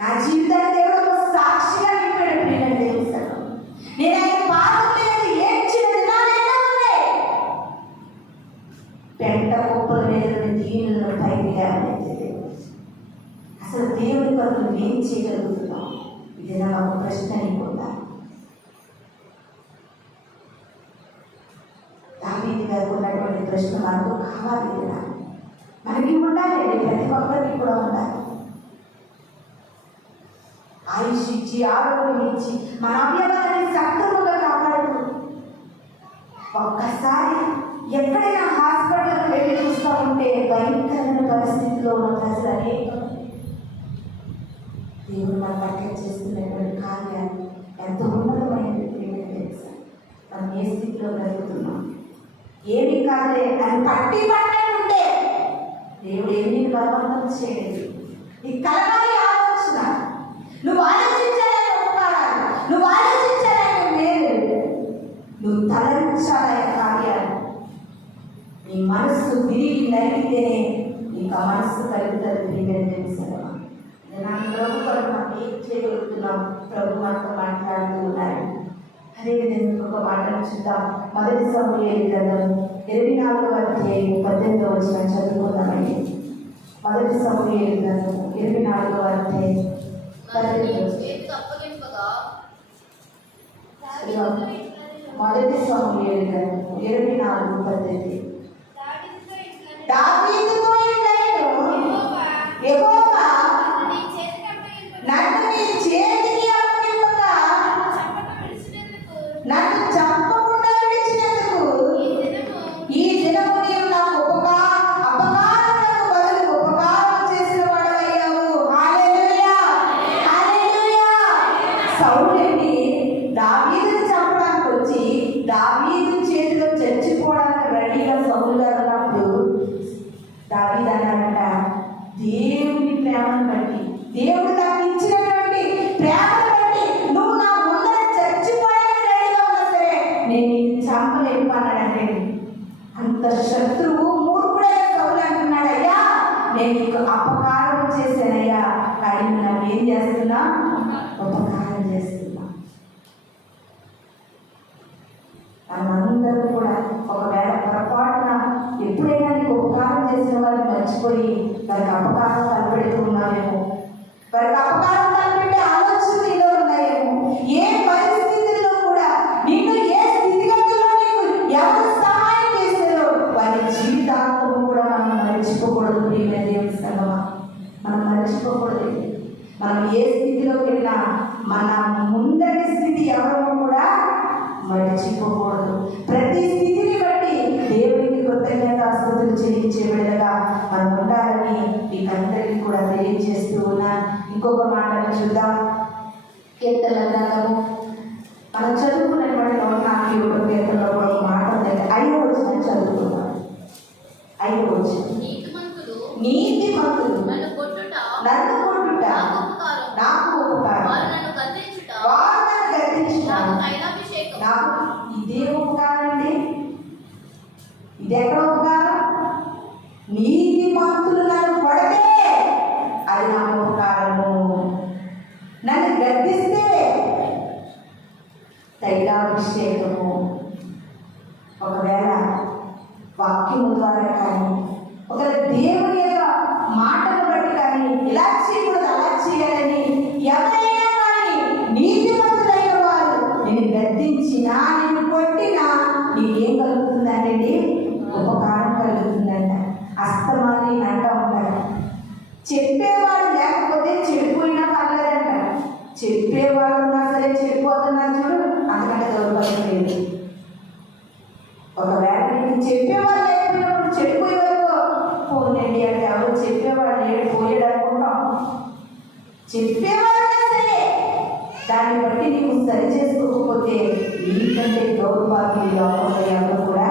నా జీవితాన్ని దేవుడు ఒక సాక్షిగా నింపాడు. ప్రియులను తెలుసాను, నేను ఆయన పాపం లేదు ఏడ్చిన దినాలెన్నో ఉన్నాయి. పెంట కుప్పల మీద దీనులను పైకి లేవనెత్తే దేవుడు. అసలు దేవుడి కొరకు నువ్వేం చేయగలుగుతున్నావు? ఇది నా ఒక ప్రశ్న నీకు ఉందా? దావీదు గారికి ఉన్నటువంటి ప్రశ్న మనకు కావాలి కదా, మనకి ఉండాలి, ప్రతి ఒక్కరికి కూడా ఉండాలి. ఆయుష్ ఇచ్చి, ఆరోగ్యం ఇచ్చి, మన అవయవాలని సక్రమంగా కాపాడు. ఒక్కసారి ఎక్కడైనా హాస్పిటల్కి వెళ్ళి చూస్తూ ఉంటే భయంకరమైన పరిస్థితిలో ఉన్న ప్రజలు అనేక దేవుడు మన పట్ల చేస్తున్నటువంటి కార్యాలు ఎంత ఉన్నతమైనది తెలుసా. మనం ఏ స్థితిలో బ్రతుకుతున్నాం, ఏమి కాదులే అని పట్టి పట్టకుంటే దేవుడు ఏమీ బలవంతం చేయలేదు. నీ కలగాలి ఆలోచన, నువ్వు ఆలోచించాలని ఉపకారాలు, నువ్వు ఆలోచించాలని మేలు, నువ్వు తలంచాలనే కార్యాలు. నీ మనస్సు విరిగి నలిగితేనే నీకు ఆ మనస్సు కలుగుతుంది. ప్రియమైన తెలుసా, నా ప్రభు కొరకు మనం ఏం చేయగలుగుతున్నాం? ప్రభు మనతో మాట్లాడుతూ ఉన్నారు. అదేవిధంగా ఒక మాటను చూద్దాం. మొదటి సమూయేలు గ్రంథం 24వ అధ్యాయం 18వ వచనం చదువుకుందామండి. మొదటి సమూయేలు గ్రంథం 24వ అధ్యాయం 18వ మొదటి సమూయేలు గ్రంథం 24:18. దావీదుతో యెహోవా నన్ను నీ చేతికి అప్పగింపగా నన్ను చంపకుండా విడిచినందుకు ఈ దినము నీవు నాకు అపకారములకు బదులు ఉపకారం చేసిన వాడవయ్యావు. హల్లెలూయా, హల్లెలూయా. సౌలుని దావీదుని చంపడానికి వచ్చి దావీదు చేతిలో చచ్చిపోవడానికి రెడీగా సౌలు గారు ఉన్నప్పుడు దావీదు అన్నాడంట, దేవుని ప్రేమను బట్టి, దేవుడు నాకు ఇచ్చినటువంటి ప్రేమను బట్టి నువ్వు నా ముందర చచ్చిపోవడానికి రెడీగా ఉన్నా సరే నేను నిన్ను చంపలేను అన్నాడంటే, అంత శత్రువు మూర్ఖుడైన సౌలు అంటున్నాడు, అయ్యా నేను నీకు అపకారం చేశానయ్యా, కానీ నువ్వు నాకు ఏం చేస్తున్నా? ఉపకారం చేస్తున్నా. మనమందరూ కూడా ఒకవేళ పొరపాటున ఎప్పుడైనా నీకు ఉపకారం చేసిన వారిని మర్చిపోయి వారికి అపకారం తలపెడుతూ ఉన్నావేమో, వారికి అపకారం తలపెట్టే ఆలోచన నీలో ఉన్నాయేమో. ఏ పరిస్థితుల్లో కూడా నిన్ను ఏ స్థితిగతుల్లో నీకు ఎవరు సహాయం చేశారో వారి జీవితాంతము కూడా మనం మర్చిపోకూడదు. ప్రియమైన దేవుని సంగమా, మనం మర్చిపోకూడదు. మనం ఏ స్థితిలోకి వెళ్ళినా మన ముందరి స్థితి ఎవరో కూడా మర్చిపోకూడదు. ప్రతి స్థితిని బట్టి దేవునికి కృతజ్ఞత స్తుతులు చెల్లించే విధంగా మనం ఉండాలని మీకందరికీ కూడా తెలియజేస్తూ ఉన్నాను. ఇంకొక మాటను చూద్దాం. కీర్తనల గ్రంథము మనం చదువుకున్నటువంటి 141 కీర్తనలో కూడా ఒక మాట ఉందంటే 5వ వచనం చదువుకున్నాం. 5వ వచనం, నీతిమంతులు నన్ను కొట్టుట నాకు ఉపకారం, వారు నన్ను గద్దించుట నాకు ఇదే ఉపకారం అండి. ఇది ఎక్కడ ఉపకారం? నీతిమంతులు నన్ను కొడితే అది నాకు ఉపకారము, నన్ను గద్దిస్తే తైలాభిషేకము. ఒకవేళ వాక్యము ద్వారా కానీ ఒకవేళ దేవుని యొక్క మాటను బట్టి కానీ ఇలా చేయకూడదు అలా చేయాలని ఎవరైనా కానీ నీతిమంతులైన వారు నేను గద్దించినా నేను కొట్టినా నీకేం కలుగుతుందండి? ఉపకారం కలుగుతుందంట. అస్తమాని అంటూ ఉంటారు. చెప్పేవాడు లేకపోతే చెడిపోయినా పర్లేదంట. చెప్పేవాడు ఉన్నా సరే చెడిపోతున్నారు చూడు, అంతకంటే దౌర్భాగ్యం లేదు. ఒకవేళ నీకు చెప్పేవాడు లేకపోయినప్పుడు చెడిపోయే వరకు పోనండి అంటే ఎవరు చెప్పేవాడు లేడు పోయాడు అనుకుంటాం. చెప్పేవాడున్నా సరే దాన్ని బట్టి నీకు సరి చేసుకోకపోతే నీకంటే దౌర్భాగ్యం లోపల ఎవరు కూడా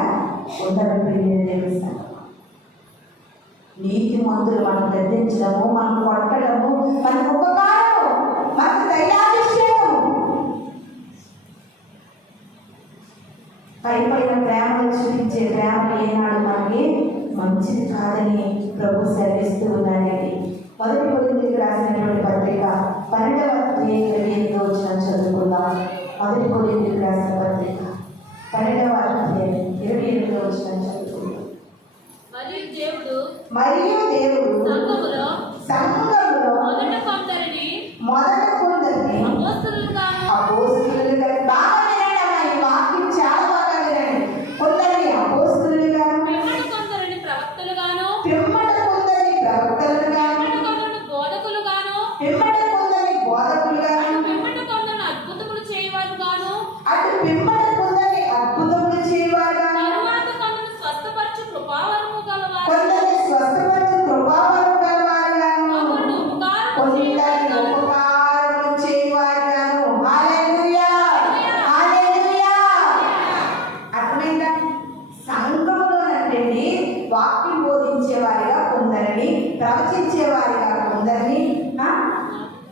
ఉండరని తెలుస్తాను. నీతిమంతులు మనం గద్దించడము, మనం కొట్టడము మనకు ఉపకారము, మనకు తైలాభిషేకము. పైన ప్రేమను చూపించే ప్రేమ ఏనాడు మనకి మంచిది కాదని ప్రభు సెలవిస్తూ ఉన్నారండి. 1 కొరింథీయులకు రాసినటువంటి పత్రిక 12వ అధ్యాయం 28వ వచనం చదువుకుందాం. 1 కొరింథీయులకు రాసిన పత్రిక 12వ అధ్యాయం 28వ వచనం చదువుకుందాం. మరియు దేవుడు సంఘములో మొదట కొందరిని అపోస్తలులుగా బాగా వినండి. ఈ వాక్యం చాలా బాగా వినండి. కొందరిని అపోస్తలులుగాను, పిమ్మట కొందరిని ప్రవక్తలుగాను, పిమ్మట కొందరిని బోధకులుగాను, పిమ్మట కొందరిని బోధకులుగాను, పిమ్మట కొందరిని అద్భుతములు చేయవారుగాను, అటు పిమ్మట కొందరిని అద్భుతములు చేయవారుగాను, తరువాత కొందరిని స్వస్థపరచు కృపావరము గలవారు, కొందరిని స్వస్థపరచు కృపావరము గలవారుగాను, కొందరిని ఉపకారము చేయవారుగాను. హల్లెలూయా, హల్లెలూయా. అర్థమైందా? సంఘములోనండి వాక్యం బోధించేవారిగా కొందరిని, ప్రవచించేవారిగా కొందరిని,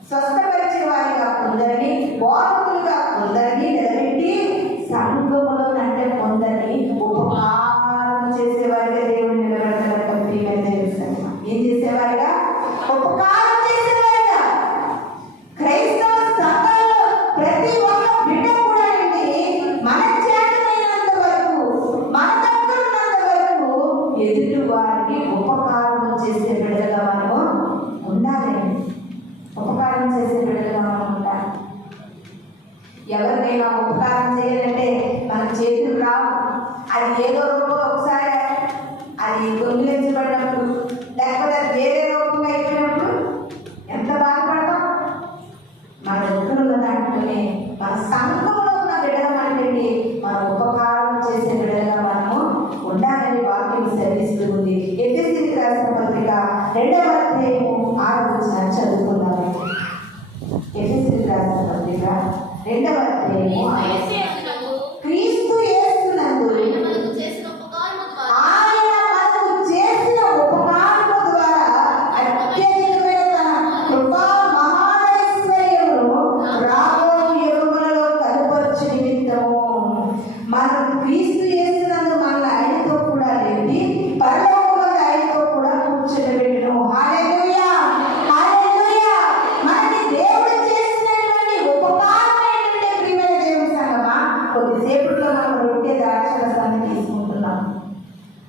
స్వస్థపరిచేవారిగా కొందరిని, బోధకులుగా కొందరిని నిలబెట్టి సంఘములోనంటే కొందరిని ఉపకారం చేసేవారిగా దేవుడు నిలబెడతారు. ఏం చేసేవారిగా? ఉపకారం చేసేవారిగా. క్రైస్తవ సంఘాల్లో ప్రతి ఒక్క బిడ్డ కూడా అండి మన చేతనైనంత వరకు, మన దగ్గర ఉన్నంత వరకు ఎదుటి వారికి ఉపకారం చేసే బిడ్డగా మనము ఉండాలండి. ఉపకారం చేసే బిడ్డగా మనం ఉండాలి. ఎవరికైనా ఉపకారం చేయాలంటే మన చేతులు రావు. అది ఏదో రూపంలో ఒకసారి అది దొంగిలించబడినప్పుడు, లేకపోతే అది వేరే రూపంగా అయిపోయినప్పుడు ఎంత బాధపడతాం. మన దగ్గర ఉన్న దాంట్లోనే మన సంఘంలో ఉన్న బిడ్డగా మనకి మన ఉపకారం చేసే బిడ్డగా మనము ఉండాలని వాక్యం సెలవిస్తూ ఉంది. ఎఫెసీయులకు రాసిన పత్రిక 2వ అధ్యాయము 6వ వచనం చదువుకుందాం. ఎఫెసీయులకు రాసిన పత్రిక 2వ అధ్యాయము క్రీస్తు యేసునందు ఆయన మనకు చేసిన ఉపకారము ద్వారా అత్యధికమైన తన కృపా మహాైశ్వర్యమును రాబోయే యుగములలో కనుపరచు నిమిత్తము మనం క్రీస్తు యేసునందు మనల్ని ఆయనతో కూడా లేపి పరలోకములో ఆయనతో కూడా కూర్చోబెట్టును. హల్లెలూయా, హల్లెలూయా. మనకి దేవుడు చేసినటువంటి ఉపకారం ఏంటంటే ప్రియమైన దేవుని సంగమా, కొద్దిసేపట్లో మనం రొట్టె ద్రాక్షరసాన్ని తీసుకుంటున్నాం.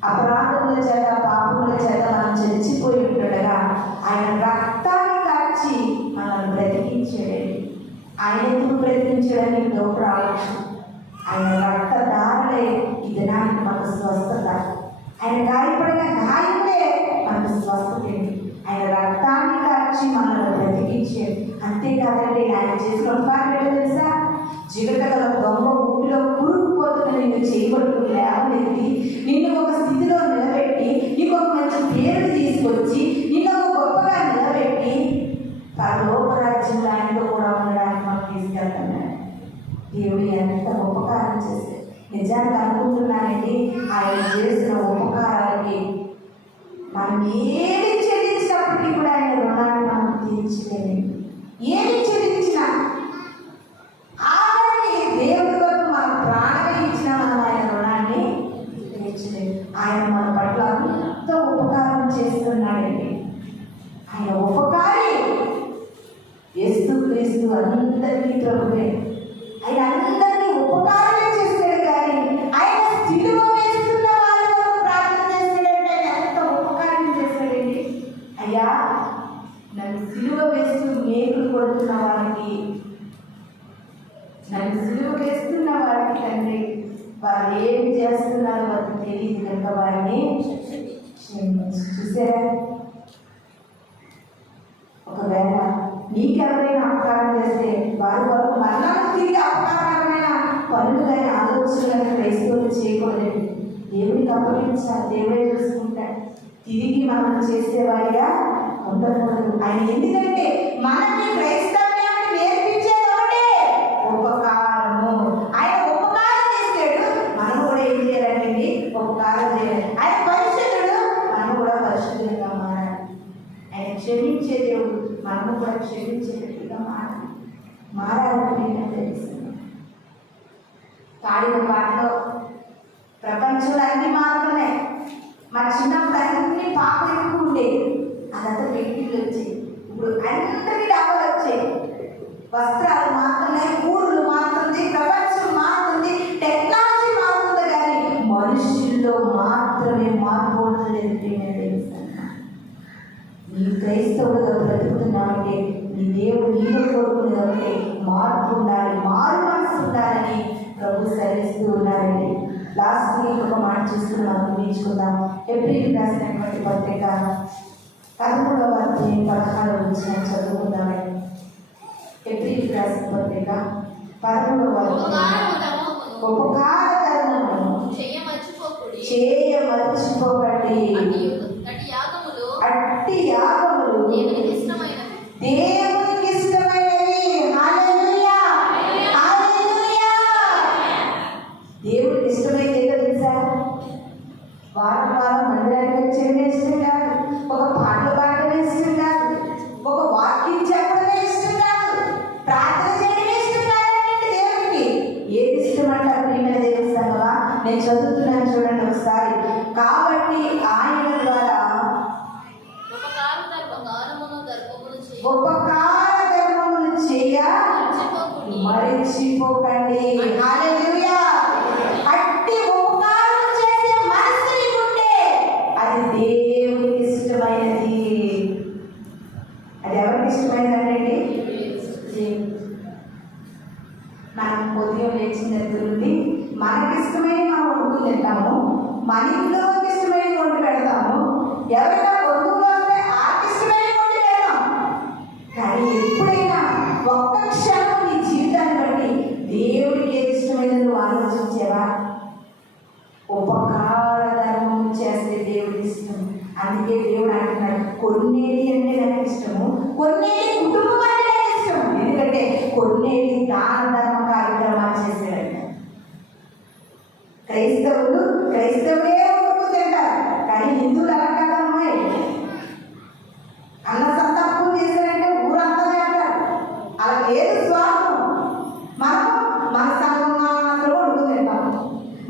అపరాధముల చేత పాపముల చేత మనం చచ్చిపోయి ఉండగా ఆయన రక్తాన్ని కార్చి మనల్ని బ్రతికించాడండి. ఆయన ఎందుకు బ్రతికించాడని లోపల ఆలోచన. ఆయన రక్తధారలే ఈ దినానికి మనకు స్వస్థత. ఆయన గాయపడిన గాయములే మనకు స్వస్థత. ఆయన రక్తాన్ని కార్చి మనల్ని బ్రతికించాడు. అంతేకాదండి, ఆయన చేసిన ఉపకారం తెలుసా? జిగటగల దొంగ ఊపిలో కూరుకుపోతున్న నిన్ను చేయబడుకుని లేవనెత్తి నిన్ను ఒక స్థితిలో నిలబెట్టి తీసుకెళ్తున్నాడు. దేవుడు ఎంత ఉపకారం చేశాడు. నిజానికి అనుకుంటున్నానండి, ఆయన చేసిన ఉపకారాలకి మనం ఏది చెల్లించినప్పటికీ కూడా ఆయన రుణాన్ని మనం తీర్చలేము. ఏది చెల్లించినా ఆఖరికి దేవుడి వరకు మన ప్రాణాన్ని ఇచ్చినా మనం ఆయన రుణాన్ని తీర్చలేము. ఆయన మన పట్ల అంత ఉపకారం చేస్తున్నాడండి. ఆయన ఉపకారి. యేసుక్రీస్తు అందరికీ ప్రభువే. ఆయన అందరినీ ఉపకారమే చేస్తాడు. కానీ ఆయన సిలువ వేస్తున్న వారి వరకు ప్రార్థన చేస్తాడంటే ఆయన ఎంత ఉపకారం చేస్తాడండి. అయ్యా, నన్ను సిలువ వేస్తూ మేకులు కొడుతున్న వారికి, నన్ను సిలువ వేస్తున్న వారికి తండ్రి, వారు ఏమి చేస్తున్నారో వారికి తెలియదు కనుక వారిని క్షమించు. చూసారా, ఒకవేళ నీకెవరైనా అపకారం చేస్తే వారి వరకు మరలా తిరిగి అపకారమైన పనులు కానీ ఆలోచనలు క్రైస్తవులు చేయకూడదండి. దేవుడికి అప్పగించాలి, దేవుడే చూసుకుంటాడు. తిరిగి మనం చేసేవారిగా ఉండకూడదు. ఆయన ఎందుకంటే మనకి క్రైస్తవ్యాన్ని నేర్పించేది ఒకటే, ఉపకారము. ఆయన ఉపకారం చేసాడు, మనం కూడా ఏం చేయాలండి? ఉపకారం చేయాలి. ఆయన పరిశుద్ధుడు, మనం కూడా పరిశుద్ధంగా మారాలి. ఆయన క్షమించే దేవుడు, మనము కూడా క్షమించేటట్టుగా మారాలని తెలుస్తుంది. పాడిన పాటలో ప్రపంచంలో అన్ని మాత్రమే. మా చిన్నప్పుడు అన్ని పాపలు ఎక్కువ ఉండేవి, అదంతా పెళ్లిళ్ళు వచ్చాయి. ఇప్పుడు అందరికీ డబ్బులు వచ్చాయి. వస్త్రాలు మారుతున్నాయి, ఊర్లు మారుతుంది, ప్రపంచం మారుతుంది, టెక్నాలజీ మారుతుంది. కానీ మనుషుల్లో మాత్రమే మార్పు ఉంటుంది. నీ క్రైస్తవుడుగా బ్రతుకుతున్నామంటే నీ దేవుడు నీలో కోరుకునేదంటే మార్పు ఉండాలి, మారు మనసు ఉండాలని ప్రభు సరిస్తూ ఉన్నారండి. లాస్ట్ వీక్ ఒక మాట చూసుకున్నాం, నేర్చుకుందాం. ఏప్రిల్ రాసినటువంటి పత్రిక 13వ అధ్యాయం 16వ వచనం చదువుకుందామండి. ఏప్రిల్ రాసిన పత్రిక 13వ అధ్యాయం. ఉపకార ధర్మమును చేయమర్చిపోకండి. అట్టి యాగములు దేవునికి ఇష్టమైనవి. హల్లెలూయా, హల్లెలూయా. దేవుడికి ఇష్టమైనది ఏదో తెలుసా? వారం వారం మందిరానికి వచ్చేది ఇష్టం కాదు, ఒక పాటలు పాడటమే ఇష్టం కాదు, ఒక వాక్యం చెప్పడమే ఇష్టం కాదు, ప్రార్థన చేయడమే ఇష్టం కాదండి. దేవుడికి ఏది ఇష్టం అంటారు? ప్రియమైన దేవుని సంగమా, నేను చదువుతున్నాను చూడండి ఒకసారి. కాబట్టి ఆయన ద్వారా ఉపకార ధర్మమును చేయ మరిచిపోకండి. హల్లెలూయా. అట్టి ఉపకారం చేసే మనసు నీకుంటే అది దేవునికి ఇష్టమైనది. అది ఎవరికి ఇష్టమైనదండి? మనం ఉదయం లేచిన దగ్గర నుండి మనకి ఇష్టమైన మనం వండుకుని తింటాము, మన ఇంట్లో ఇష్టమైన వండి పెడతాము. ఎవరైనా బంధువులు వస్తే ఆకిష్టమైన వండి పెడతాం. కానీ ఎప్పుడైనా ఒక్క క్షణం నీ జీవితాన్ని బట్టి దేవుడికి ఏది ఇష్టమైనది నువ్వు ఆలోచించేవా? ఉపకార ధర్మం చేస్తే దేవుడికి ఇష్టం. అందుకే దేవుడు అంటున్నాడు, కొన్నేది అంటే నాకు ఇష్టము, కొన్నేది కుటుంబం అంటే నాకు ఇష్టం. ఎందుకంటే కొన్నేది దాన ధర్మ కార్యక్రమాలు చేశాడంట. క్రైస్తవుడే ఊరుకు తింటారు, కానీ హిందువులు అలా కాదమ్మాయి. అన్న సంతర్పం చేశారంటే ఊరంతా తింటారు. అలా లేదు స్వార్థం. మనం మన సంఘం మాత్రం వండుకు తింటాము,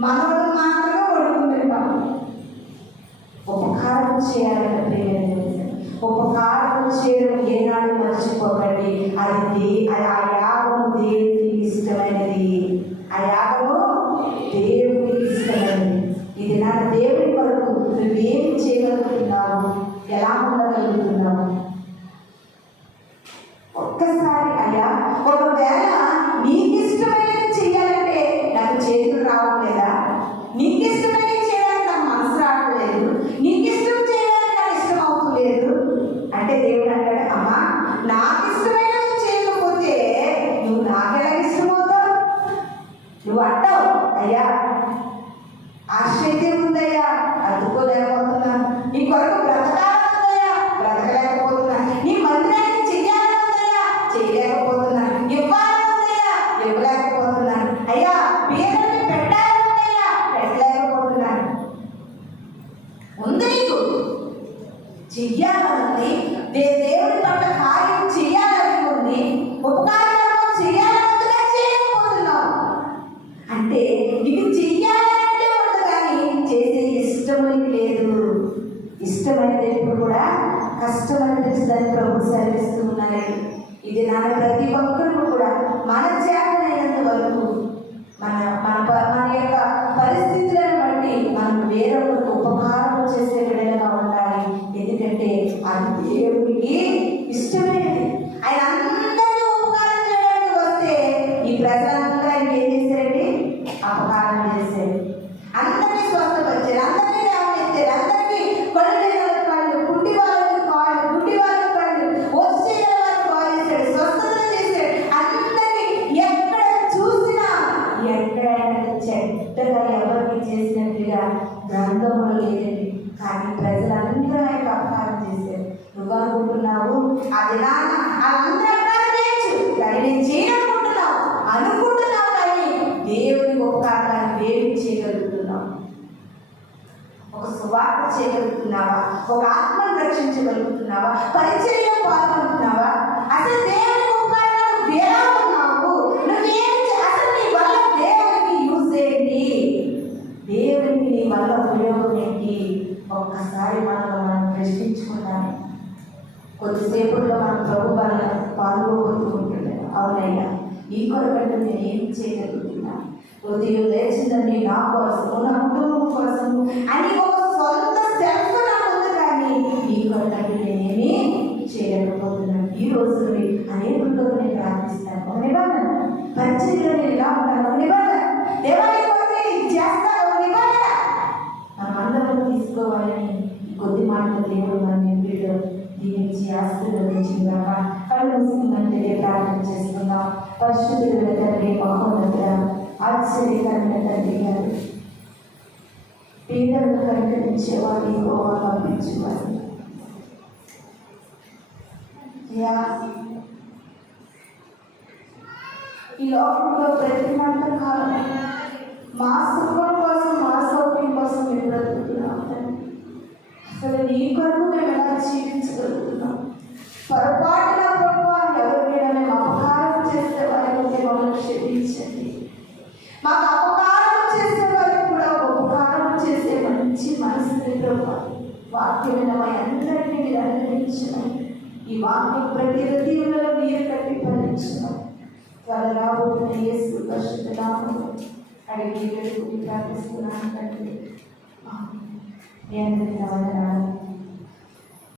మనోళ్ళు మాత్రమే వండుకు తింటాము. ఉపకారం చేయాలంటే ప్రేమ, ఉపకారం చేయడం ఏనాడు మర్చిపోకండి. అది ఆ యాగము దేవునికి ఇష్టమైనది. ఆ యాగము దేవునికి ఇష్టమైనది. ఇది నా దేవుని వరకు నువ్వేమి చేయగలుగుతున్నావు, ఎలా ఉండగలుగుతున్నావు? ఒక్కసారి అయ్యా, ఒకవేళ నీకు ఇష్టమైనది చేయాలంటే నాకు చేతులు రావట్లేదా? నీకు ఇష్టమైనది చేయడానికి నాకు మనసు రావట్లేదు, నీకు ఇష్టం చేయడానికి నాకు ఇష్టం అవుతలేదు అంటే దేవుడు అంటాడు, అమ్మా నాకు ఇష్టమైనది చేయకపోతే నువ్వు నాకెలా ఇష్టమవుతావు? నువ్వు అంటావు, అయ్యా ఆశ్చర్యం ఉందయ్యా, అందుకోలేకపోతున్నాను, నీ కొరకు బ్రతకాలనుందయ్యా, బ్రతకలేకపోతున్నా, నీ మందిరానికి చెయ్యాలనుందయ్యా, చేయలేకపోతున్నా, ఇవ్వాలనుందయ్యా, ఇది నాన్న ప్రతి ఒక్కరు కూడా మన చేతనైనంత వరకు మన యొక్క పరిస్థితులను బట్టి మనం వేరొకరికి ఉపకారం చేసే విధంగా ఉండాలి. ఎందుకంటే అది దేవుడికి ఇష్టమైనది. ఆయన అందరినీ ఉపకారం చేయడానికి వస్తే ఈ ప్రజలంతా ఆయన ఏం చేశారండి? అపకారం చేశారు. అందరినీ స్వస్థపరిచారు, అందరినీ లేవనెత్తారు, అందరికీ కళ్ళు లేని వాళ్ళకి కళ్ళు, గుడ్డి వాళ్ళకి కాళ్ళు, గుడ్డి వాళ్ళకి కళ్ళు, వచ్చే వాళ్ళకి కాల్ చేశాడు, స్వస్థత చేశాడు. అందరినీ ఎక్కడ చూసినా ఎక్కడైనా చెడ్డగా ఎవరికి చేసినట్టుగా గ్రంథంలో లేదండి. కానీ ప్రజలందరూ ఆయన అపకారం చేశారు. నువ్వు అనుకుంటున్నావు అది నాన్న అందరూ అపకారం చేయొచ్చు, కానీ నేను చేయాలనుకుంటున్నావు అనుకుంటున్నావు, కానీ దేవుని ఉపకారాన్ని ఏమి చేయగలుగుతున్నావు? ఒక సువార్త చేయగలుగుతున్నావా? ఒక ఆత్మను రక్షించగలుగుతున్నావా? పరిచర్యలో పాల్గొంటున్నావా? అసలు దేవుని ఉపకారాలు ఎలా ఉన్నావు? నువ్వేమి అసలు నీ వల్ల దేవునికి యూజ్ ఏంటి? దేవునికి నీ వల్ల ఉపయోగం ఏంటి? ఒక్కసారి మనం ప్రశ్నించుకుంటాను. కొద్దిసేపులో మనం ప్రభు వల్ల పాల్గొబోతూ ఉంటున్నాం. అవునయ్యా, ఈ కొరకంటే నేను ఏం చేయగలుగుతున్నాను? ఉదయం లేచిందని నా కోసము, నా కుటుంబం కోసము అని ఒక సొంత సెల్ఫ్ నాకు ఉంది, కానీ ఈ కొరకంటే నేనేమీ చేయలేకపోతున్నాను. ఈ రోజు అనేకులతో నేను ప్రార్థిస్తాను. ఒక నిబంధన పరిచర్యలో నేను ఇలా ఉంటాను, ఒక నిబంధన దేవాలయ కొరకు నేను చేస్తాను, ఒక నిబంధన మనమందరం తీసుకోవాలని కొద్ది మాటలు దేవుడు మన వీళ్ళు దీనికి ఆశీర్వదించిందాక కళ్ళు మూసుకుందంటే ప్రార్థన చేసుకుందాం. పరిశుద్ధుల తండ్రి, మహోన్నత ఆశ్చర్యకరమైన తండ్రి గారు, పేదలను కనికరించేవారు ఎక్కువగా పంపించేవారు. ఈ లోకంలో బ్రతికినంత కాలం మా సుఖం కోసం, మా సౌఖ్యం కోసం మేము బ్రతుకుతున్నాం. అసలు నీ కొరకు మేము ఎలా జీవించగలుగుతున్నాం? పొరపాటున ప్రభు ఎవరికైనా మేము అపకారం చేసే వారికి మమ్మల్ని క్షమించండి. మాకు అపకారం చేసే వారికి కూడా ఉపకారం చేసే మంచి మనసుని ప్రభు వాక్యమైన మా అందరినీ మీరు అనుగ్రహించడం, ఈ వాక్యం ప్రతి హృదయంలో మీరు కట్టి ఫలించడం త్వరగా రాబోతున్న యేసు పరిశుద్ధ నామములో అడిగి ప్రార్థిస్తున్నాను తండ్రి. మీ అందరికీ వందనాలు.